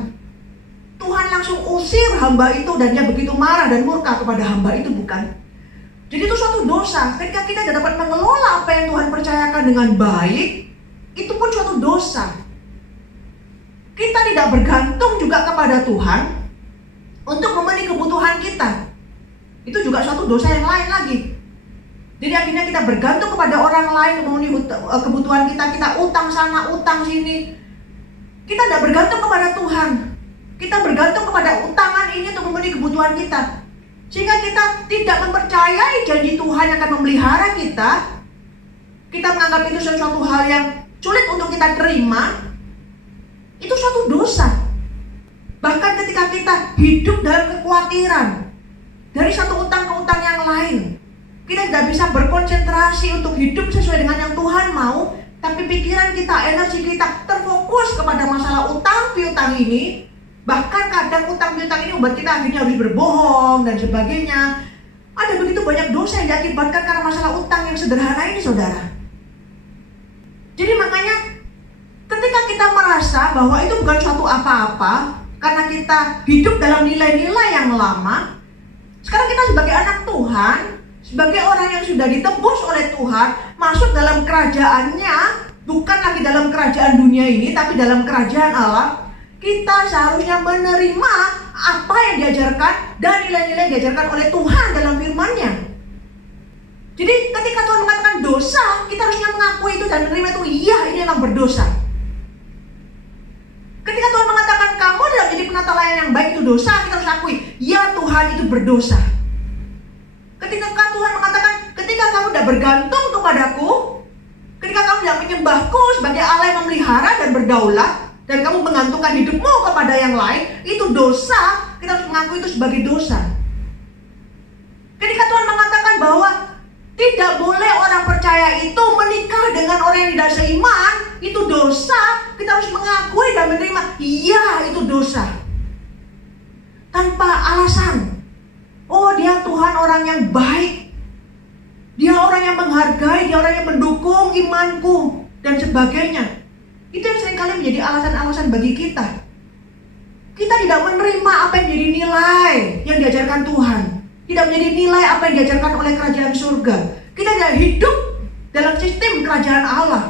Tuhan langsung usir hamba itu dan dia begitu marah dan murka kepada hamba itu, bukan? Jadi itu suatu dosa. Ketika kita tidak dapat mengelola apa yang Tuhan percayakan dengan baik, itu pun suatu dosa. Kita tidak bergantung juga kepada Tuhan untuk memenuhi kebutuhan kita. Itu juga suatu dosa yang lain lagi. Jadi akhirnya kita bergantung kepada orang lain untuk memenuhi kebutuhan kita. Kita utang sana, utang sini. Kita tidak bergantung kepada Tuhan. Kita bergantung kepada utangan ini untuk memenuhi kebutuhan kita. Sehingga kita tidak mempercayai janji Tuhan yang akan memelihara kita. Kita menganggap itu sesuatu hal yang sulit untuk kita terima. Itu suatu dosa. Bahkan ketika kita hidup dalam kekhawatiran, dari satu utang ke utang yang lain. Kita tidak bisa berkonsentrasi untuk hidup sesuai dengan yang Tuhan mau, tapi pikiran kita, energi kita terfokus kepada masalah utang piutang ini. Bahkan kadang utang piutang ini membuat kita akhirnya harus berbohong dan sebagainya. Ada begitu banyak dosa yang diakibatkan karena masalah utang yang sederhana ini, saudara. Jadi makanya ketika kita merasa bahwa itu bukan suatu apa-apa, karena kita hidup dalam nilai-nilai yang lama, sekarang kita sebagai anak Tuhan, sebagai orang yang sudah ditebus oleh Tuhan, masuk dalam kerajaannya, bukan lagi dalam kerajaan dunia ini, tapi dalam kerajaan Allah. Kita seharusnya menerima apa yang diajarkan dan nilai-nilai yang diajarkan oleh Tuhan dalam firman-Nya. Jadi ketika Tuhan mengatakan dosa, kita harusnya mengakui itu dan menerima itu. Iya, ini memang berdosa. Ketika Tuhan mengatakan kamu adalah menjadi penata layan yang baik, itu dosa, kita harus akui, ya Tuhan, itu berdosa. Ketika Tuhan mengatakan, ketika kamu tidak bergantung kepadaku, ketika kamu tidak menyembahku sebagai Allah yang memelihara dan berdaulat, dan kamu menggantungkan hidupmu kepada yang lain, itu dosa, kita harus mengakui itu sebagai dosa. Ketika Tuhan mengatakan bahwa tidak boleh orang percaya itu menikah dengan orang yang tidak seiman, itu dosa, kita harus mengakui dan menerima, iya itu dosa. Tanpa alasan. Oh, dia Tuhan orang yang baik, dia orang yang menghargai, dia orang yang mendukung imanku, dan sebagainya. Itu yang seringkali menjadi alasan-alasan bagi kita. Kita tidak menerima apa yang menjadi nilai yang diajarkan Tuhan, tidak menjadi nilai apa yang diajarkan oleh kerajaan surga. Kita tidak hidup dalam sistem kerajaan Allah.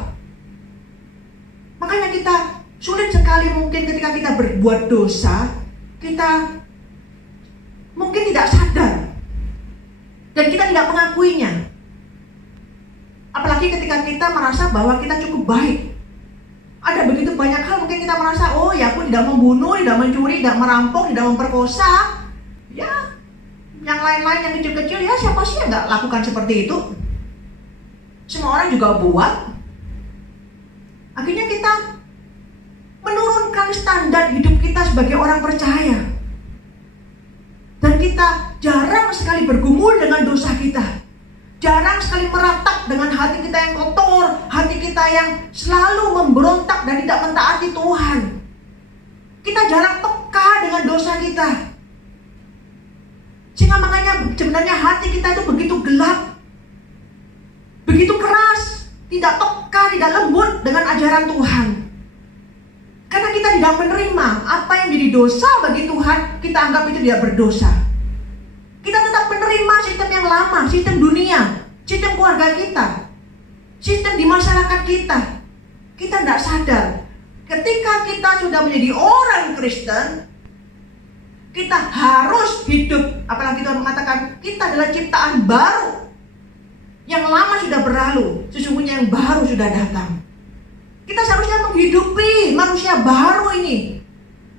Makanya kita sulit sekali mungkin ketika kita berbuat dosa, kita mungkin tidak sadar dan kita tidak mengakuinya. Apalagi ketika kita merasa bahwa kita cukup baik. Ada begitu banyak hal mungkin kita merasa, oh ya aku tidak membunuh, tidak mencuri, tidak merampok, tidak memperkosa. Ya, yang lain-lain yang kecil-kecil, ya siapa sih yang gak lakukan seperti itu? Semua orang juga buat. Akhirnya kita menurunkan standar hidup kita sebagai orang percaya. Dan kita jarang sekali bergumul dengan dosa kita. Jarang sekali meratap dengan hati kita yang kotor, hati kita yang selalu memberontak dan tidak mentaati Tuhan. Kita jarang peka dengan dosa kita. Sehingga makanya sebenarnya hati kita itu begitu gelap, begitu keras, tidak peka, tidak lembut dengan ajaran Tuhan. Karena kita tidak menerima apa yang menjadi dosa bagi Tuhan, kita anggap itu tidak berdosa. Kita tetap menerima sistem yang lama, sistem dunia, sistem keluarga kita, sistem di masyarakat kita. Kita tidak sadar. Ketika kita sudah menjadi orang Kristen, kita harus hidup. Apalagi Tuhan mengatakan kita adalah ciptaan baru. Yang lama sudah berlalu, sesungguhnya yang baru sudah datang. Kita seharusnya menghidupi manusia baru ini.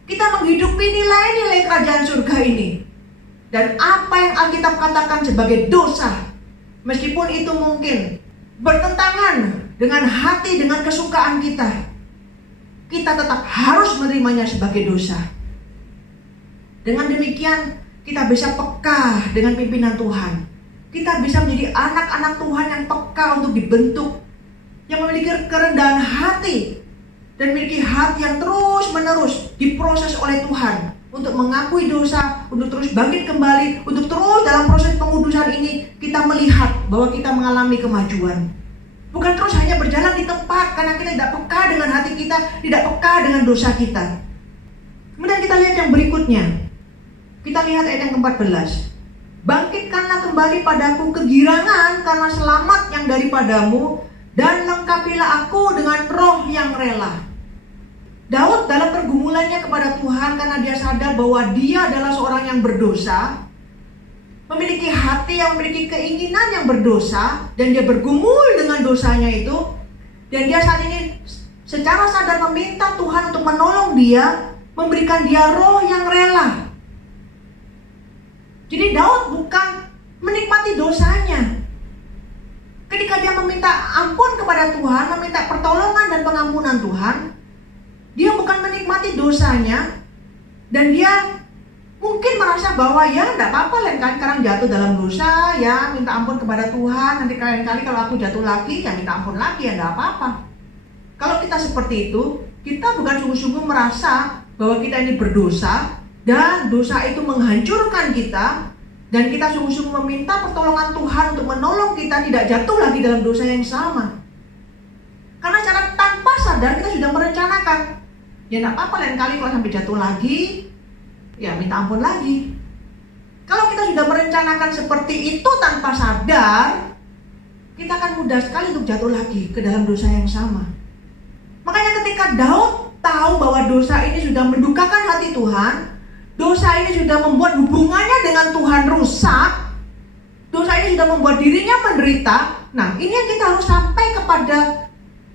Kita menghidupi nilai-nilai kerajaan surga ini. Dan apa yang Alkitab katakan sebagai dosa, meskipun itu mungkin bertentangan dengan hati, dengan kesukaan kita, kita tetap harus menerimanya sebagai dosa. Dengan demikian kita bisa peka dengan pimpinan Tuhan. Kita bisa menjadi anak-anak Tuhan yang peka untuk dibentuk, yang memiliki kerendahan hati dan memiliki hati yang terus-menerus diproses oleh Tuhan untuk mengakui dosa, untuk terus bangkit kembali, untuk terus dalam proses pengudusan ini kita melihat bahwa kita mengalami kemajuan. Bukan terus hanya berjalan di tempat karena kita tidak peka dengan hati kita, tidak peka dengan dosa kita. Kemudian kita lihat yang berikutnya. Kita lihat ayat yang ke-14. Bangkitkanlah kembali padaku kegirangan karena selamat yang daripadamu, dan lengkapilah aku dengan roh yang rela. Daud dalam pergumulannya kepada Tuhan karena dia sadar bahwa dia adalah seorang yang berdosa, memiliki hati yang memiliki keinginan yang berdosa, dan dia bergumul dengan dosanya itu, dan dia saat ini secara sadar meminta Tuhan untuk menolong dia, memberikan dia roh yang rela. Jadi Daud bukan menikmati dosanya. Ketika dia meminta ampun kepada Tuhan, meminta pertolongan dan pengampunan Tuhan, dia bukan menikmati dosanya, dan dia Mungkin merasa bahwa ya enggak apa-apa, lain kali sekarang jatuh dalam dosa, ya minta ampun kepada Tuhan. Nanti lain kali kalau aku jatuh lagi, ya minta ampun lagi, ya enggak apa-apa. Kalau kita seperti itu, kita bukan sungguh-sungguh merasa bahwa kita ini berdosa dan dosa itu menghancurkan kita, dan kita sungguh-sungguh meminta pertolongan Tuhan untuk menolong kita tidak jatuh lagi dalam dosa yang sama. Karena cara tanpa sadar kita sudah merencanakan, ya enggak apa-apa, lain kali kalau sampai jatuh lagi, ya minta ampun lagi. Kalau kita sudah merencanakan seperti itu tanpa sadar, kita akan mudah sekali untuk jatuh lagi ke dalam dosa yang sama. Makanya ketika Daud tahu bahwa dosa ini sudah mendukakan hati Tuhan, dosa ini sudah membuat hubungannya dengan Tuhan rusak, dosa ini sudah membuat dirinya menderita. Nah, ini yang kita harus sampai kepada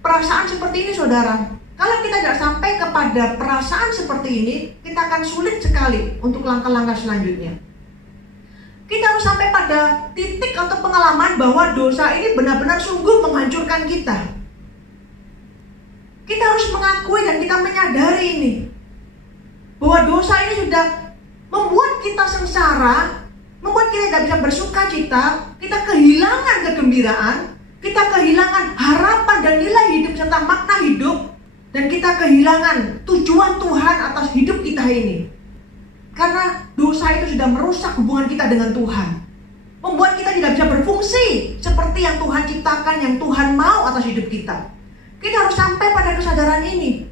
perasaan seperti ini, saudara. Kalau kita tidak sampai kepada perasaan seperti ini, kita akan sulit sekali untuk langkah-langkah selanjutnya. Kita harus sampai pada titik atau pengalaman bahwa dosa ini benar-benar sungguh menghancurkan kita. Kita harus mengakui dan kita menyadari ini, bahwa dosa ini sudah membuat kita sengsara, membuat kita tidak bisa bersuka cita, kita kehilangan kegembiraan, kita kehilangan harapan dan nilai hidup serta makna hidup, dan kita kehilangan tujuan Tuhan atas hidup kita ini. Karena dosa itu sudah merusak hubungan kita dengan Tuhan, membuat kita tidak bisa berfungsi seperti yang Tuhan ciptakan, yang Tuhan mau atas hidup kita. Kita harus sampai pada kesadaran ini.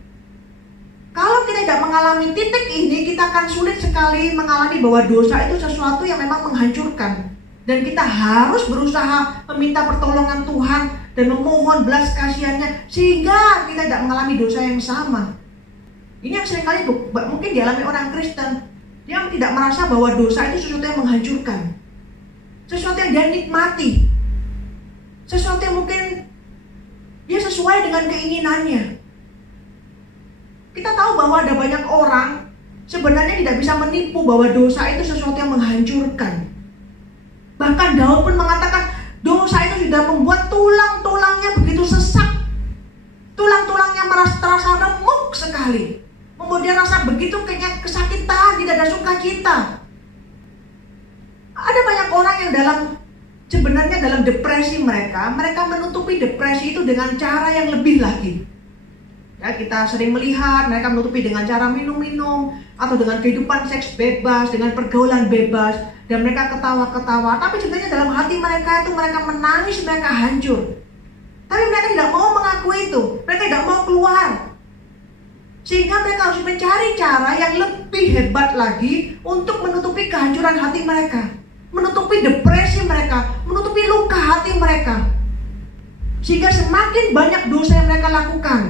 Kalau kita tidak mengalami titik ini, kita akan sulit sekali mengalami bahwa dosa itu sesuatu yang memang menghancurkan. Dan kita harus berusaha meminta pertolongan Tuhan dan memohon belas kasihannya, sehingga kita tidak mengalami dosa yang sama. Ini yang seringkali mungkin dialami orang Kristen, yang tidak merasa bahwa dosa itu sesuatu yang menghancurkan, sesuatu yang dia nikmati, sesuatu yang mungkin dia sesuai dengan keinginannya. Kita tahu bahwa ada banyak orang sebenarnya tidak bisa menipu bahwa dosa itu sesuatu yang menghancurkan. Bahkan Daud pun mengatakan dosa itu sudah membuat tulang-tulangnya begitu sesak, tulang-tulangnya terasa remuk sekali, membuat dia rasa begitu kesakitan, tidak ada sukacita. Ada banyak orang yang sebenarnya dalam depresi mereka menutupi depresi itu dengan cara yang lebih lagi. Ya, kita sering melihat mereka menutupi dengan cara minum-minum, atau dengan kehidupan seks bebas, dengan pergaulan bebas, dan mereka ketawa-ketawa. Tapi sebenarnya dalam hati mereka itu mereka menangis, mereka hancur. Tapi mereka tidak mau mengakui itu, mereka tidak mau keluar. Sehingga mereka harus mencari cara yang lebih hebat lagi untuk menutupi kehancuran hati mereka, menutupi depresi mereka, menutupi luka hati mereka. Sehingga semakin banyak dosa yang mereka lakukan,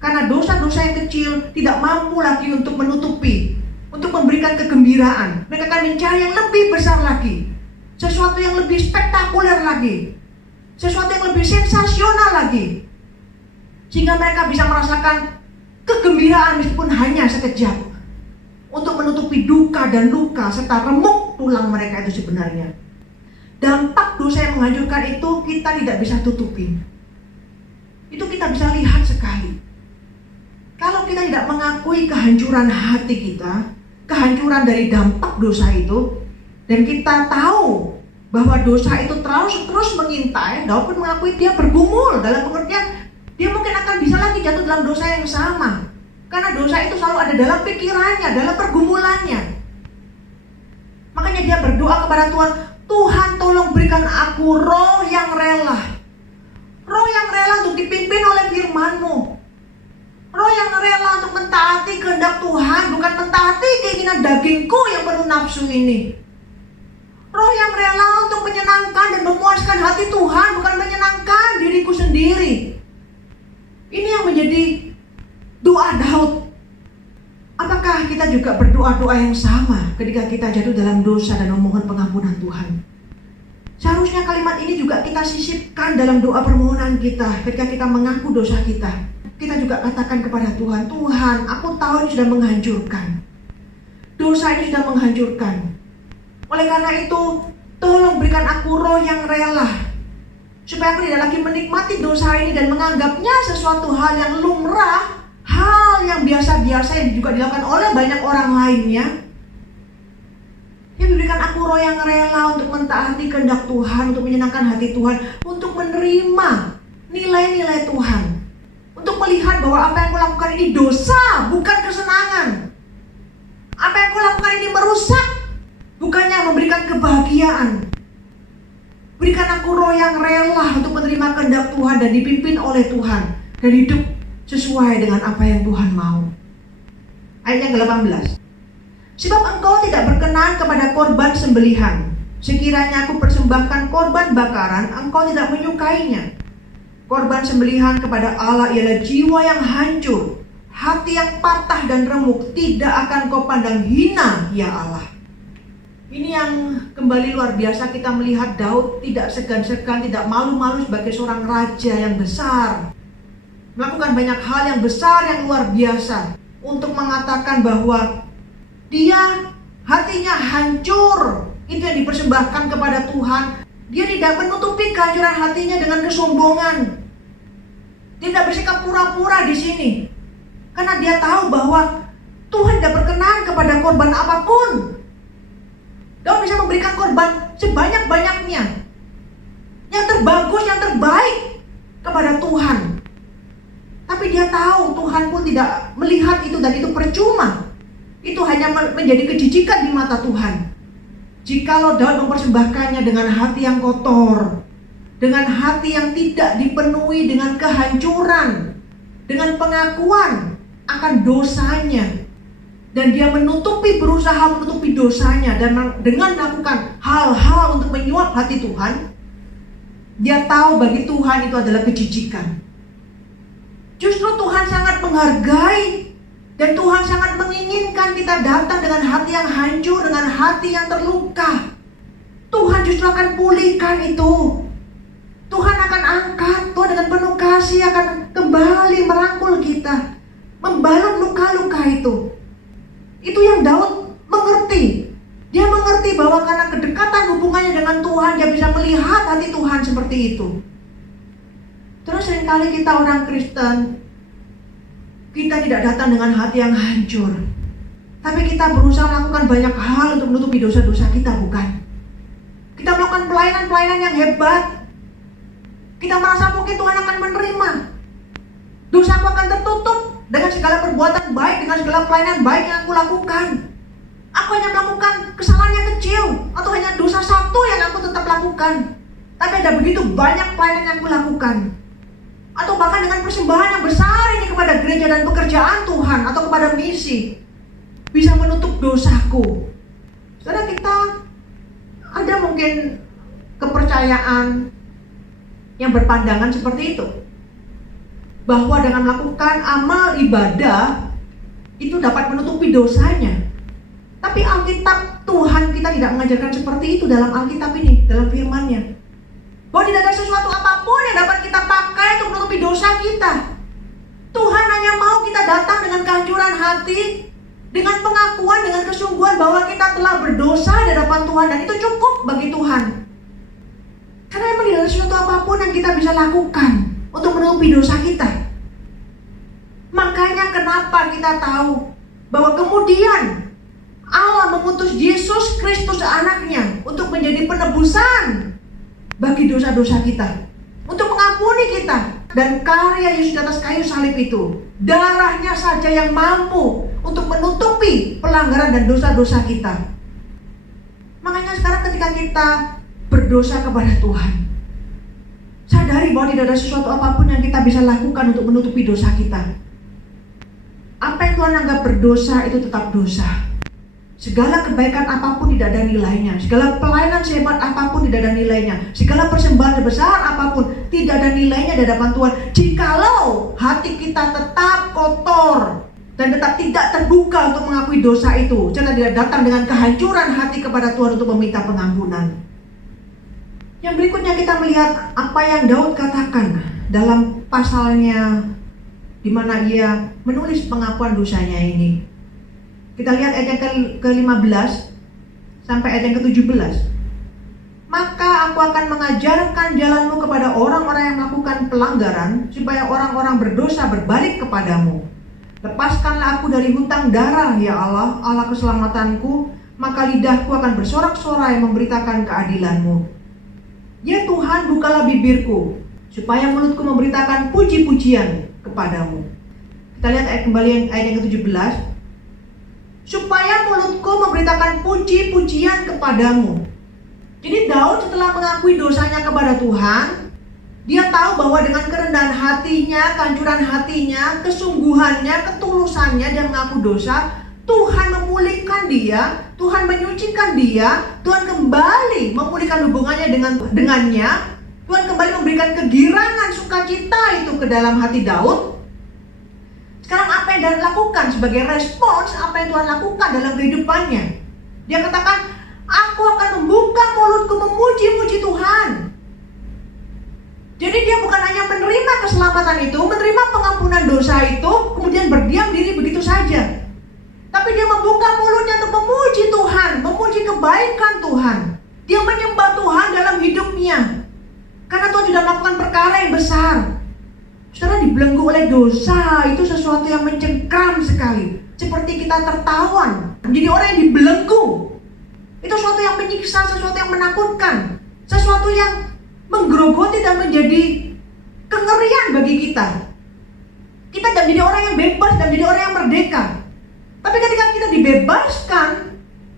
karena dosa-dosa yang kecil tidak mampu lagi untuk menutupi, untuk memberikan kegembiraan. Mereka akan mencari yang lebih besar lagi, sesuatu yang lebih spektakuler lagi, sesuatu yang lebih sensasional lagi, sehingga mereka bisa merasakan kegembiraan meskipun hanya sekejap, untuk menutupi duka dan luka serta remuk tulang mereka itu sebenarnya. Dampak dosa yang menghancurkan itu kita tidak bisa tutupin. Itu kita bisa lihat sekali. Kalau kita tidak mengakui kehancuran hati kita, kehancuran dari dampak dosa itu, dan kita tahu bahwa dosa itu terus mengintai, Daud pun mengakui dia bergumul, dalam pengertian dia mungkin akan bisa lagi jatuh dalam dosa yang sama. Karena dosa itu selalu ada dalam pikirannya, dalam pergumulannya. Makanya dia berdoa kepada Tuhan, Tuhan tolong berikan aku roh yang rela. Roh yang rela untuk dipimpin oleh firman-Mu. Roh yang rela untuk mentaati kehendak Tuhan, bukan mentaati keinginan dagingku yang penuh nafsu ini. Roh yang rela untuk menyenangkan dan memuaskan hati Tuhan, bukan menyenangkan diriku sendiri. Ini yang menjadi doa Daud. Apakah kita juga berdoa-doa yang sama ketika kita jatuh dalam dosa dan memohon pengampunan Tuhan? Seharusnya kalimat ini juga kita sisipkan dalam doa permohonan kita ketika kita mengaku dosa kita. Kita juga katakan kepada Tuhan, Tuhan, aku tahu ini sudah menghancurkan. Dosa ini sudah menghancurkan. Oleh karena itu, tolong berikan aku roh yang rela, supaya aku tidak lagi menikmati dosa ini dan menganggapnya sesuatu hal yang lumrah, hal yang biasa-biasa yang juga dilakukan oleh banyak orang lainnya. Dia memberikan aku roh yang rela untuk mentaati kehendak Tuhan, untuk menyenangkan hati Tuhan, untuk menerima nilai-nilai Tuhan, untuk melihat bahwa apa yang aku lakukan ini dosa, bukan kesenangan. Apa yang aku lakukan ini merusak, bukannya memberikan kebahagiaan. Berikan aku roh yang rela untuk menerima kehendak Tuhan dan dipimpin oleh Tuhan, dan hidup sesuai dengan apa yang Tuhan mau. Ayat yang ke-18. Sebab engkau tidak berkenan kepada korban sembelihan. Sekiranya aku persembahkan korban bakaran, engkau tidak menyukainya. Korban sembelihan kepada Allah ialah jiwa yang hancur, hati yang patah dan remuk, tidak akan kau pandang hina, ya Allah. Ini yang kembali luar biasa, kita melihat Daud tidak segan-segan, tidak malu-malu sebagai seorang raja yang besar, melakukan banyak hal yang besar, yang luar biasa, untuk mengatakan bahwa dia hatinya hancur. Itu yang dipersembahkan kepada Tuhan. Dia tidak menutupi kehancuran hatinya dengan kesombongan. Dia tidak bersikap pura-pura di sini, karena dia tahu bahwa Tuhan tidak berkenan kepada korban apapun. Daud bisa memberikan korban sebanyak-banyaknya, yang terbagus, yang terbaik kepada Tuhan. Tapi dia tahu Tuhan pun tidak melihat itu, dan itu percuma. Itu hanya menjadi kejijikan di mata Tuhan. Jikalau Daud mempersembahkannya dengan hati yang kotor, dengan hati yang tidak dipenuhi dengan kehancuran, dengan pengakuan akan dosanya, dan dia berusaha menutupi dosanya, dan dengan melakukan hal-hal untuk menyuap hati Tuhan, dia tahu bagi Tuhan itu adalah kejijikan. Justru Tuhan sangat menghargai, dan Tuhan sangat menginginkan kita datang dengan hati yang hancur, dengan hati yang terluka. Tuhan justru akan pulihkan itu. Tuhan akan angkat, Tuhan dengan penuh kasih akan kembali merangkul kita, membalut luka-luka itu. Itu yang Daud mengerti. Dia mengerti bahwa karena kedekatan hubungannya dengan Tuhan, dia bisa melihat hati Tuhan seperti itu. Terus seringkali kita orang Kristen, kita tidak datang dengan hati yang hancur, tapi kita berusaha melakukan banyak hal untuk menutupi dosa-dosa kita, bukan? Kita melakukan pelayanan-pelayanan yang hebat. Kita merasa mungkin Tuhan akan menerima. Dosaku akan tertutup dengan segala perbuatan baik, dengan segala pelayanan baik yang aku lakukan. Aku hanya melakukan kesalahan yang kecil, atau hanya dosa satu yang aku tetap lakukan, tapi ada begitu banyak pelayanan yang aku lakukan. Atau bahkan dengan persembahan yang besar ini kepada gereja dan pekerjaan Tuhan, atau kepada misi, bisa menutup dosaku. Saudara, kita ada mungkin kepercayaan yang berpandangan seperti itu, bahwa dengan melakukan amal ibadah itu dapat menutupi dosanya. Tapi Alkitab Tuhan kita tidak mengajarkan seperti itu dalam Alkitab ini, dalam firman-Nya. Bahwa tidak ada sesuatu apapun yang dapat kita pakai untuk menutupi dosa kita. Tuhan hanya mau kita datang dengan kehancuran hati, dengan pengakuan, dengan kesungguhan bahwa kita telah berdosa di hadapan Tuhan, dan itu cukup bagi Tuhan. Karena memang tidak ada sesuatu apapun yang kita bisa lakukan untuk menutupi dosa kita. Makanya kenapa kita tahu bahwa kemudian Allah mengutus Yesus Kristus anaknya untuk menjadi penebusan bagi dosa-dosa kita, untuk mengampuni kita. Dan karya Yesus di atas kayu salib itu, darahnya saja yang mampu untuk menutupi pelanggaran dan dosa-dosa kita. Makanya sekarang ketika kita berdosa kepada Tuhan, sadari bahwa tidak ada sesuatu apapun yang kita bisa lakukan untuk menutupi dosa kita. Apa yang Tuhan anggap berdosa itu tetap dosa. Segala kebaikan apapun tidak ada nilainya. Segala pelayanan sehebat apapun tidak ada nilainya. Segala persembahan sebesar apapun tidak ada nilainya di hadapan Tuhan, jikalau hati kita tetap kotor dan tetap tidak terbuka untuk mengakui dosa itu. Kita tidak datang dengan kehancuran hati kepada Tuhan untuk meminta pengampunan. Yang berikutnya kita melihat apa yang Daud katakan dalam pasalnya, di mana ia menulis pengakuan dosanya ini. Kita lihat ayat yang ke-15 sampai ayat yang ke-17. Maka aku akan mengajarkan jalanmu kepada orang-orang yang melakukan pelanggaran, supaya orang-orang berdosa berbalik kepadamu. Lepaskanlah aku dari hutang darah, ya Allah, Allah keselamatanku. maka lidahku akan bersorak-sorai memberitakan keadilan-Mu. Ya Tuhan, bukalah bibirku, supaya mulutku memberitakan puji-pujian kepadamu. Kita lihat ayat yang ke-17. Supaya mulutku memberitakan puji-pujian kepadamu. Jadi Daud setelah mengakui dosanya kepada Tuhan, dia tahu bahwa dengan kerendahan hatinya, kehancuran hatinya, kesungguhannya, ketulusannya, dia mengaku dosa. Tuhan memulihkan dia, Tuhan menyucikan dia, Tuhan kembali memulihkan hubungannya dengannya. Tuhan kembali memberikan kegirangan, sukacita itu ke dalam hati Daud. Sekarang apa yang Daud lakukan sebagai respons apa yang Tuhan lakukan dalam kehidupannya? Dia katakan, aku akan membuka mulutku memuji-muji Tuhan. Jadi dia bukan hanya menerima keselamatan itu, menerima pengampunan dosa itu, kemudian berdiam diri begitu saja. Tapi dia membuka mulutnya untuk memuji Tuhan, memuji kebaikan Tuhan. Dia menyembah Tuhan dalam hidupnya. Karena Tuhan sudah melakukan perkara yang besar. Saudara, dibelenggu oleh dosa itu sesuatu yang mencengkram sekali. Seperti kita tertawan, menjadi orang yang dibelenggu. Itu sesuatu yang menyiksa, sesuatu yang menakutkan. Sesuatu yang menggerogoti dan menjadi kengerian bagi kita. Kita tidak menjadi orang yang bebas dan menjadi orang yang merdeka. Tapi ketika kita dibebaskan,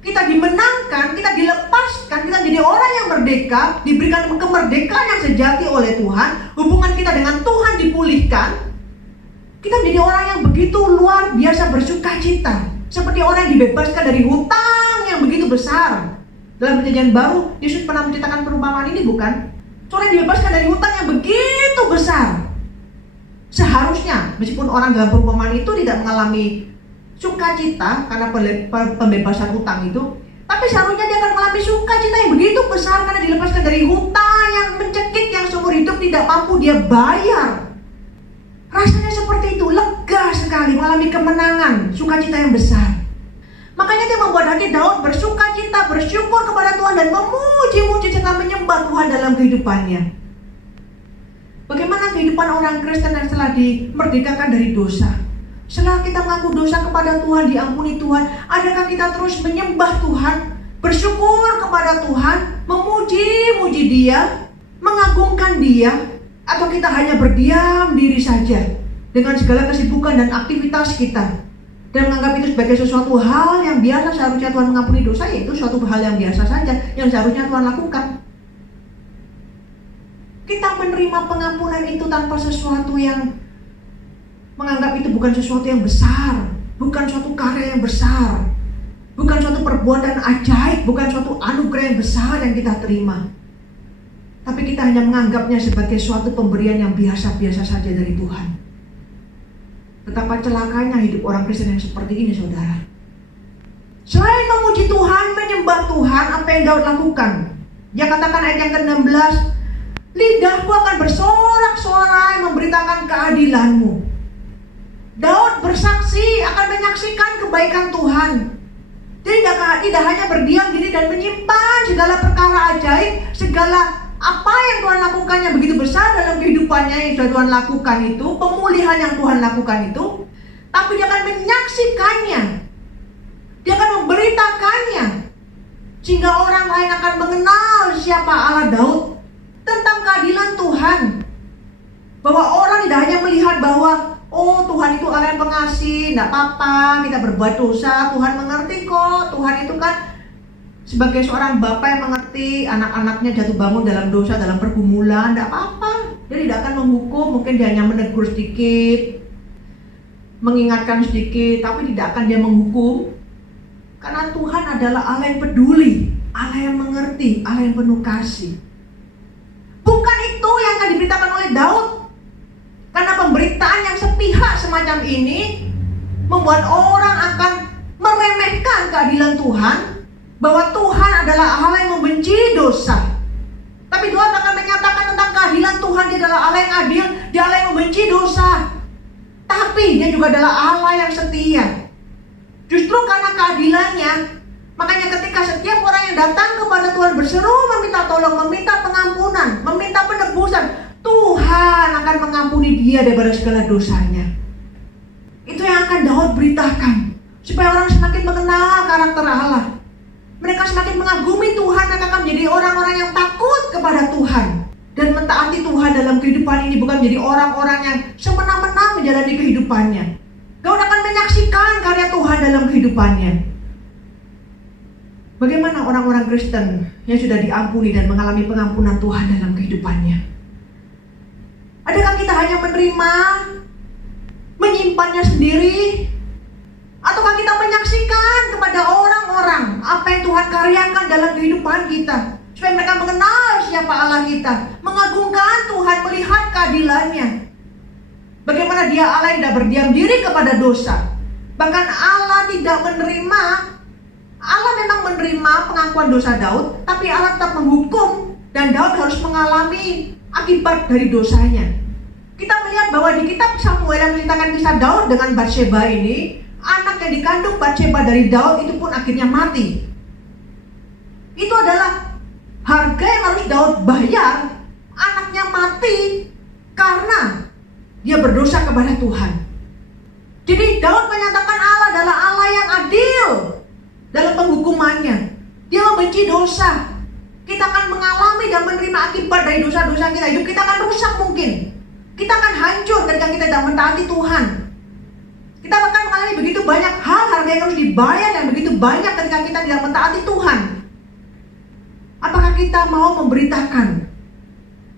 kita dimenangkan, kita dilepaskan, kita menjadi orang yang merdeka, diberikan kemerdekaan yang sejati oleh Tuhan, hubungan kita dengan Tuhan dipulihkan, kita menjadi orang yang begitu luar biasa bersukacita. Seperti orang yang dibebaskan dari hutang yang begitu besar. Dalam Perjanjian Baru, Yesus pernah menceritakan perumpamaan ini, bukan? Orang yang dibebaskan dari hutang yang begitu besar. Seharusnya, meskipun orang dalam perumpamaan itu tidak mengalami sukacita karena pembebasan hutang itu, tapi seharusnya dia akan mengalami sukacita yang begitu besar karena dilepaskan dari hutang yang mencekik, yang seumur hidup tidak mampu dia bayar. Rasanya seperti itu, lega sekali, mengalami kemenangan, sukacita yang besar. Makanya dia membuat hati Daud bersukacita, bersyukur kepada Tuhan dan memuji-muji serta menyembah Tuhan dalam kehidupannya. Bagaimana kehidupan orang Kristen yang setelah dimerdekakan dari dosa? Setelah kita mengaku dosa kepada Tuhan, diampuni Tuhan, adakah kita terus menyembah Tuhan, bersyukur kepada Tuhan, memuji-muji Dia, mengagungkan Dia, atau kita hanya berdiam diri saja dengan segala kesibukan dan aktivitas kita dan menganggap itu sebagai sesuatu hal yang biasa? Seharusnya Tuhan mengampuni dosa, yaitu suatu hal yang biasa saja yang seharusnya Tuhan lakukan. Kita menerima pengampunan itu tanpa sesuatu yang menganggap itu bukan sesuatu yang besar, bukan suatu karya yang besar, bukan suatu perbuatan ajaib, bukan suatu anugerah yang besar yang kita terima. Tapi kita hanya menganggapnya sebagai suatu pemberian yang biasa-biasa saja dari Tuhan. Betapa celakanya hidup orang Kristen yang seperti ini, saudara. Selain memuji Tuhan, menyembah Tuhan, apa yang Daud lakukan? Dia katakan ayat yang ke-16, lidahku akan bersorak-sorai memberitakan keadilan-Mu. Daud bersaksi, akan menyaksikan kebaikan Tuhan. Dia tidak hanya berdiam diri dan menyimpan segala perkara ajaib, segala apa yang Tuhan lakukan yang begitu besar dalam kehidupannya yang sudah Tuhan lakukan itu, pemulihan yang Tuhan lakukan itu, tapi dia akan menyaksikannya, dia akan memberitakannya, sehingga orang lain akan mengenal siapa Allah Daud, tentang keadilan Tuhan. Bahwa orang tidak hanya melihat bahwa oh Tuhan itu Allah yang pengasih, tidak apa-apa kita berbuat dosa, Tuhan mengerti kok. Tuhan itu kan sebagai seorang bapak yang mengerti anak-anaknya jatuh bangun dalam dosa, dalam pergumulan, tidak apa-apa. Dia tidak akan menghukum, mungkin dia hanya menegur sedikit, mengingatkan sedikit, tapi tidak akan dia menghukum. Karena Tuhan adalah Allah yang peduli, Allah yang mengerti, Allah yang penuh kasih. Bukan itu yang akan diberitakan oleh Daud. Karena pemberitaan yang sepihak semacam ini membuat orang akan meremehkan keadilan Tuhan, bahwa Tuhan adalah Allah yang membenci dosa. Tapi Tuhan akan menyatakan tentang keadilan Tuhan, Dia adalah Allah yang adil, Dia Allah yang membenci dosa. Tapi Dia juga adalah Allah yang setia. Justru karena keadilannya, makanya ketika setiap orang yang datang kepada Tuhan berseru meminta tolong, meminta pengampunan, meminta penebusan, Tuhan akan mengampuni dia daripada segala dosanya. Itu yang akan Daud beritakan, supaya orang semakin mengenal karakter Allah. Mereka semakin mengagumi Tuhan, mereka akan menjadi orang-orang yang takut kepada Tuhan dan mentaati Tuhan dalam kehidupan ini, bukan menjadi orang-orang yang semena-mena menjalani kehidupannya. Daud akan menyaksikan karya Tuhan dalam kehidupannya. Bagaimana orang-orang Kristen yang sudah diampuni dan mengalami pengampunan Tuhan dalam kehidupannya? Adakah kita hanya menerima, menyimpannya sendiri? Ataukah kita menyaksikan kepada orang-orang apa yang Tuhan karyakan dalam kehidupan kita, supaya mereka mengenal siapa Allah kita, mengagungkan Tuhan, melihat keadilannya. Bagaimana Dia Allah yang tidak berdiam diri kepada dosa. Bahkan Allah tidak menerima, Allah memang menerima pengakuan dosa Daud, tapi Allah tetap menghukum, dan Daud harus mengalami akibat dari dosanya. Kita melihat bahwa di kitab Samuel yang menceritakan kisah Daud dengan Batsheba ini, anak yang dikandung Batsheba dari Daud itu pun akhirnya mati. Itu adalah harga yang harus Daud bayar. Anaknya mati karena dia berdosa kepada Tuhan. Jadi Daud menyatakan Allah adalah Allah yang adil dalam penghukumannya. Dia membenci dosa. Kita akan mengalami dan menerima akibat dari dosa-dosa kita. Hidup kita akan rusak mungkin. Kita akan hancur ketika kita tidak mentaati Tuhan. Kita akan mengalami begitu banyak hal, harga yang harus dibayar dan begitu banyak ketika kita tidak mentaati Tuhan. Apakah kita mau memberitakan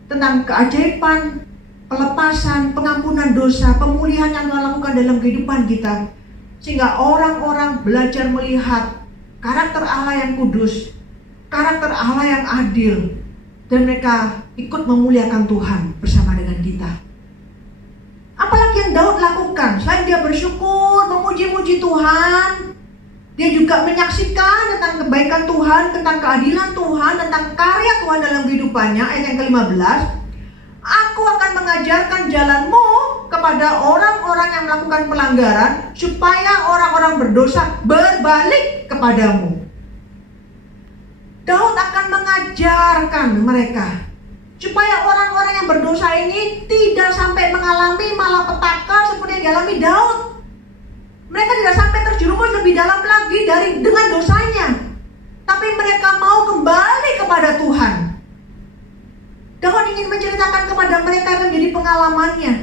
tentang keajaiban, pelepasan, pengampunan dosa, pemulihan yang Tuhan lakukan dalam kehidupan kita, sehingga orang-orang belajar melihat karakter Allah yang kudus, karakter Allah yang adil, dan mereka ikut memuliakan Tuhan bersama dengan kita. Apalagi yang Daud lakukan, selain dia bersyukur, memuji-muji Tuhan, dia juga menyaksikan tentang kebaikan Tuhan, tentang keadilan Tuhan, tentang karya Tuhan dalam kehidupannya. Ayat yang ke-15, aku akan mengajarkan jalanmu kepada orang-orang yang melakukan pelanggaran, supaya orang-orang berdosa berbalik kepadamu. Daud akan mengajarkan mereka supaya orang-orang yang berdosa ini tidak sampai mengalami malapetaka seperti yang dialami Daud. Mereka tidak sampai terjerumus lebih dalam lagi dengan dosanya, tapi mereka mau kembali kepada Tuhan. Daud ingin menceritakan kepada mereka yang menjadi pengalamannya.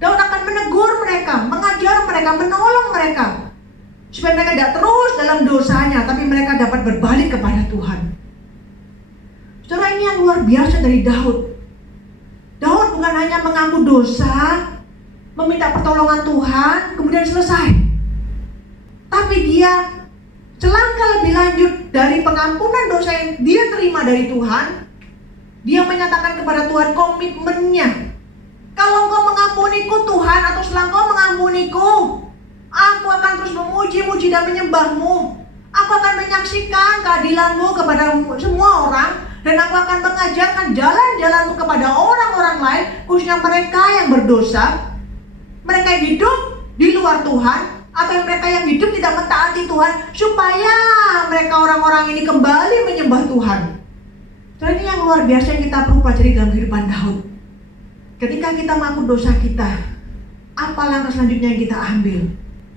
Daud akan menegur mereka, mengajar mereka, menolong mereka, supaya mereka tidak terus dalam dosanya, tapi mereka dapat berbalik kepada Tuhan. Saudara, ini yang luar biasa dari Daud. Daud bukan hanya mengaku dosa, meminta pertolongan Tuhan, kemudian selesai. Tapi dia selangkah lebih lanjut dari pengampunan dosa yang dia terima dari Tuhan. Dia menyatakan kepada Tuhan komitmennya. Kalau Engkau mengampuniku Tuhan, atau setelah Engkau mengampuniku, aku akan terus memuji-muji dan menyembah-Mu. Aku akan menyaksikan keadilan-Mu kepada semua orang, dan aku akan mengajarkan jalan-jalan-Mu kepada orang-orang lain, khususnya mereka yang berdosa, mereka yang hidup di luar Tuhan, atau mereka yang hidup tidak mentaati Tuhan, supaya mereka orang-orang ini kembali menyembah Tuhan. So, ini yang luar biasa yang kita perlu pelajari dalam kehidupan Daud. Ketika kita mengaku dosa kita, apa langkah selanjutnya yang kita ambil?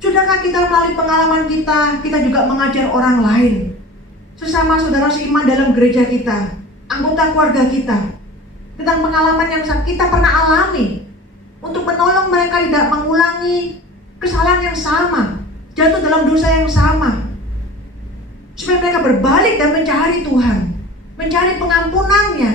Sudahkah kita melalui pengalaman kita juga mengajar orang lain, sesama saudara seiman dalam gereja kita, anggota keluarga kita, tentang pengalaman yang kita pernah alami, untuk menolong mereka tidak mengulangi kesalahan yang sama, jatuh dalam dosa yang sama, supaya mereka berbalik dan mencari Tuhan, mencari pengampunannya.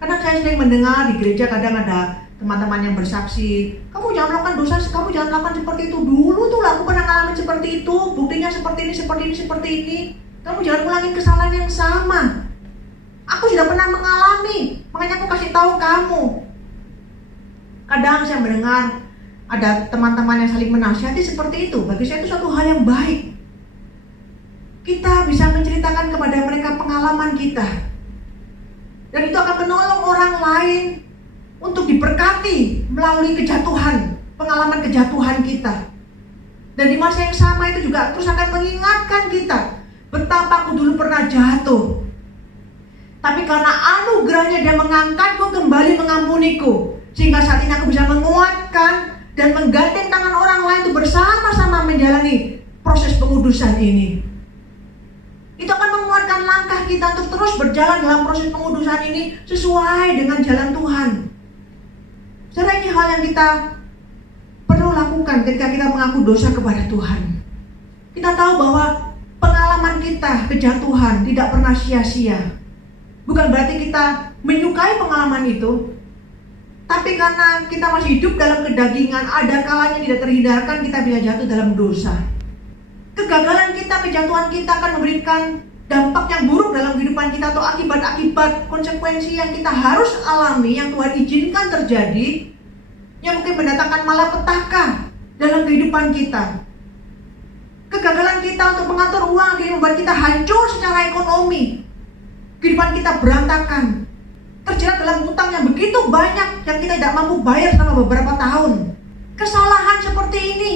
Karena saya sering mendengar di gereja kadang ada teman-teman yang bersaksi, kamu jangan melakukan dosa, kamu jangan melakukan seperti itu. Dulu tuh aku pernah ngalamin seperti itu, buktinya seperti ini, seperti ini, seperti ini. Kamu jangan ulangi kesalahan yang sama. Aku sudah pernah mengalami, makanya aku kasih tahu kamu. Kadang saya mendengar ada teman-teman yang saling menasihati seperti itu. Bagi saya itu suatu hal yang baik. Kita bisa menceritakan kepada mereka pengalaman kita, dan itu akan menolong orang lain untuk diberkati melalui kejatuhan, pengalaman kejatuhan kita. Dan di masa yang sama itu juga terus akan mengingatkan kita betapa aku dulu pernah jatuh, tapi karena anugerahnya dia mengangkatku kembali, mengampuniku, sehingga saat ini aku bisa menguatkan dan menggandeng tangan orang lain untuk bersama-sama menjalani proses pengudusan ini. Itu akan menguatkan langkah kita untuk terus berjalan dalam proses pengudusan ini sesuai dengan jalan Tuhan. Saudara, ini hal yang kita perlu lakukan ketika kita mengaku dosa kepada Tuhan. Kita tahu bahwa pengalaman kita kejatuhan tidak pernah sia-sia. Bukan berarti kita menyukai pengalaman itu, tapi karena kita masih hidup dalam kedagingan, ada kalanya tidak terhindarkan kita bisa jatuh dalam dosa. Kegagalan kita, kejatuhan kita akan memberikan dampak yang buruk dalam kehidupan kita, atau akibat-akibat konsekuensi yang kita harus alami, yang Tuhan izinkan terjadi, yang mungkin mendatangkan malapetaka dalam kehidupan kita. Kegagalan kita untuk mengatur uang ini membuat kita hancur secara ekonomi. Kehidupan kita berantakan, terjerat dalam hutang yang begitu banyak yang kita tidak mampu bayar selama beberapa tahun. Kesalahan seperti ini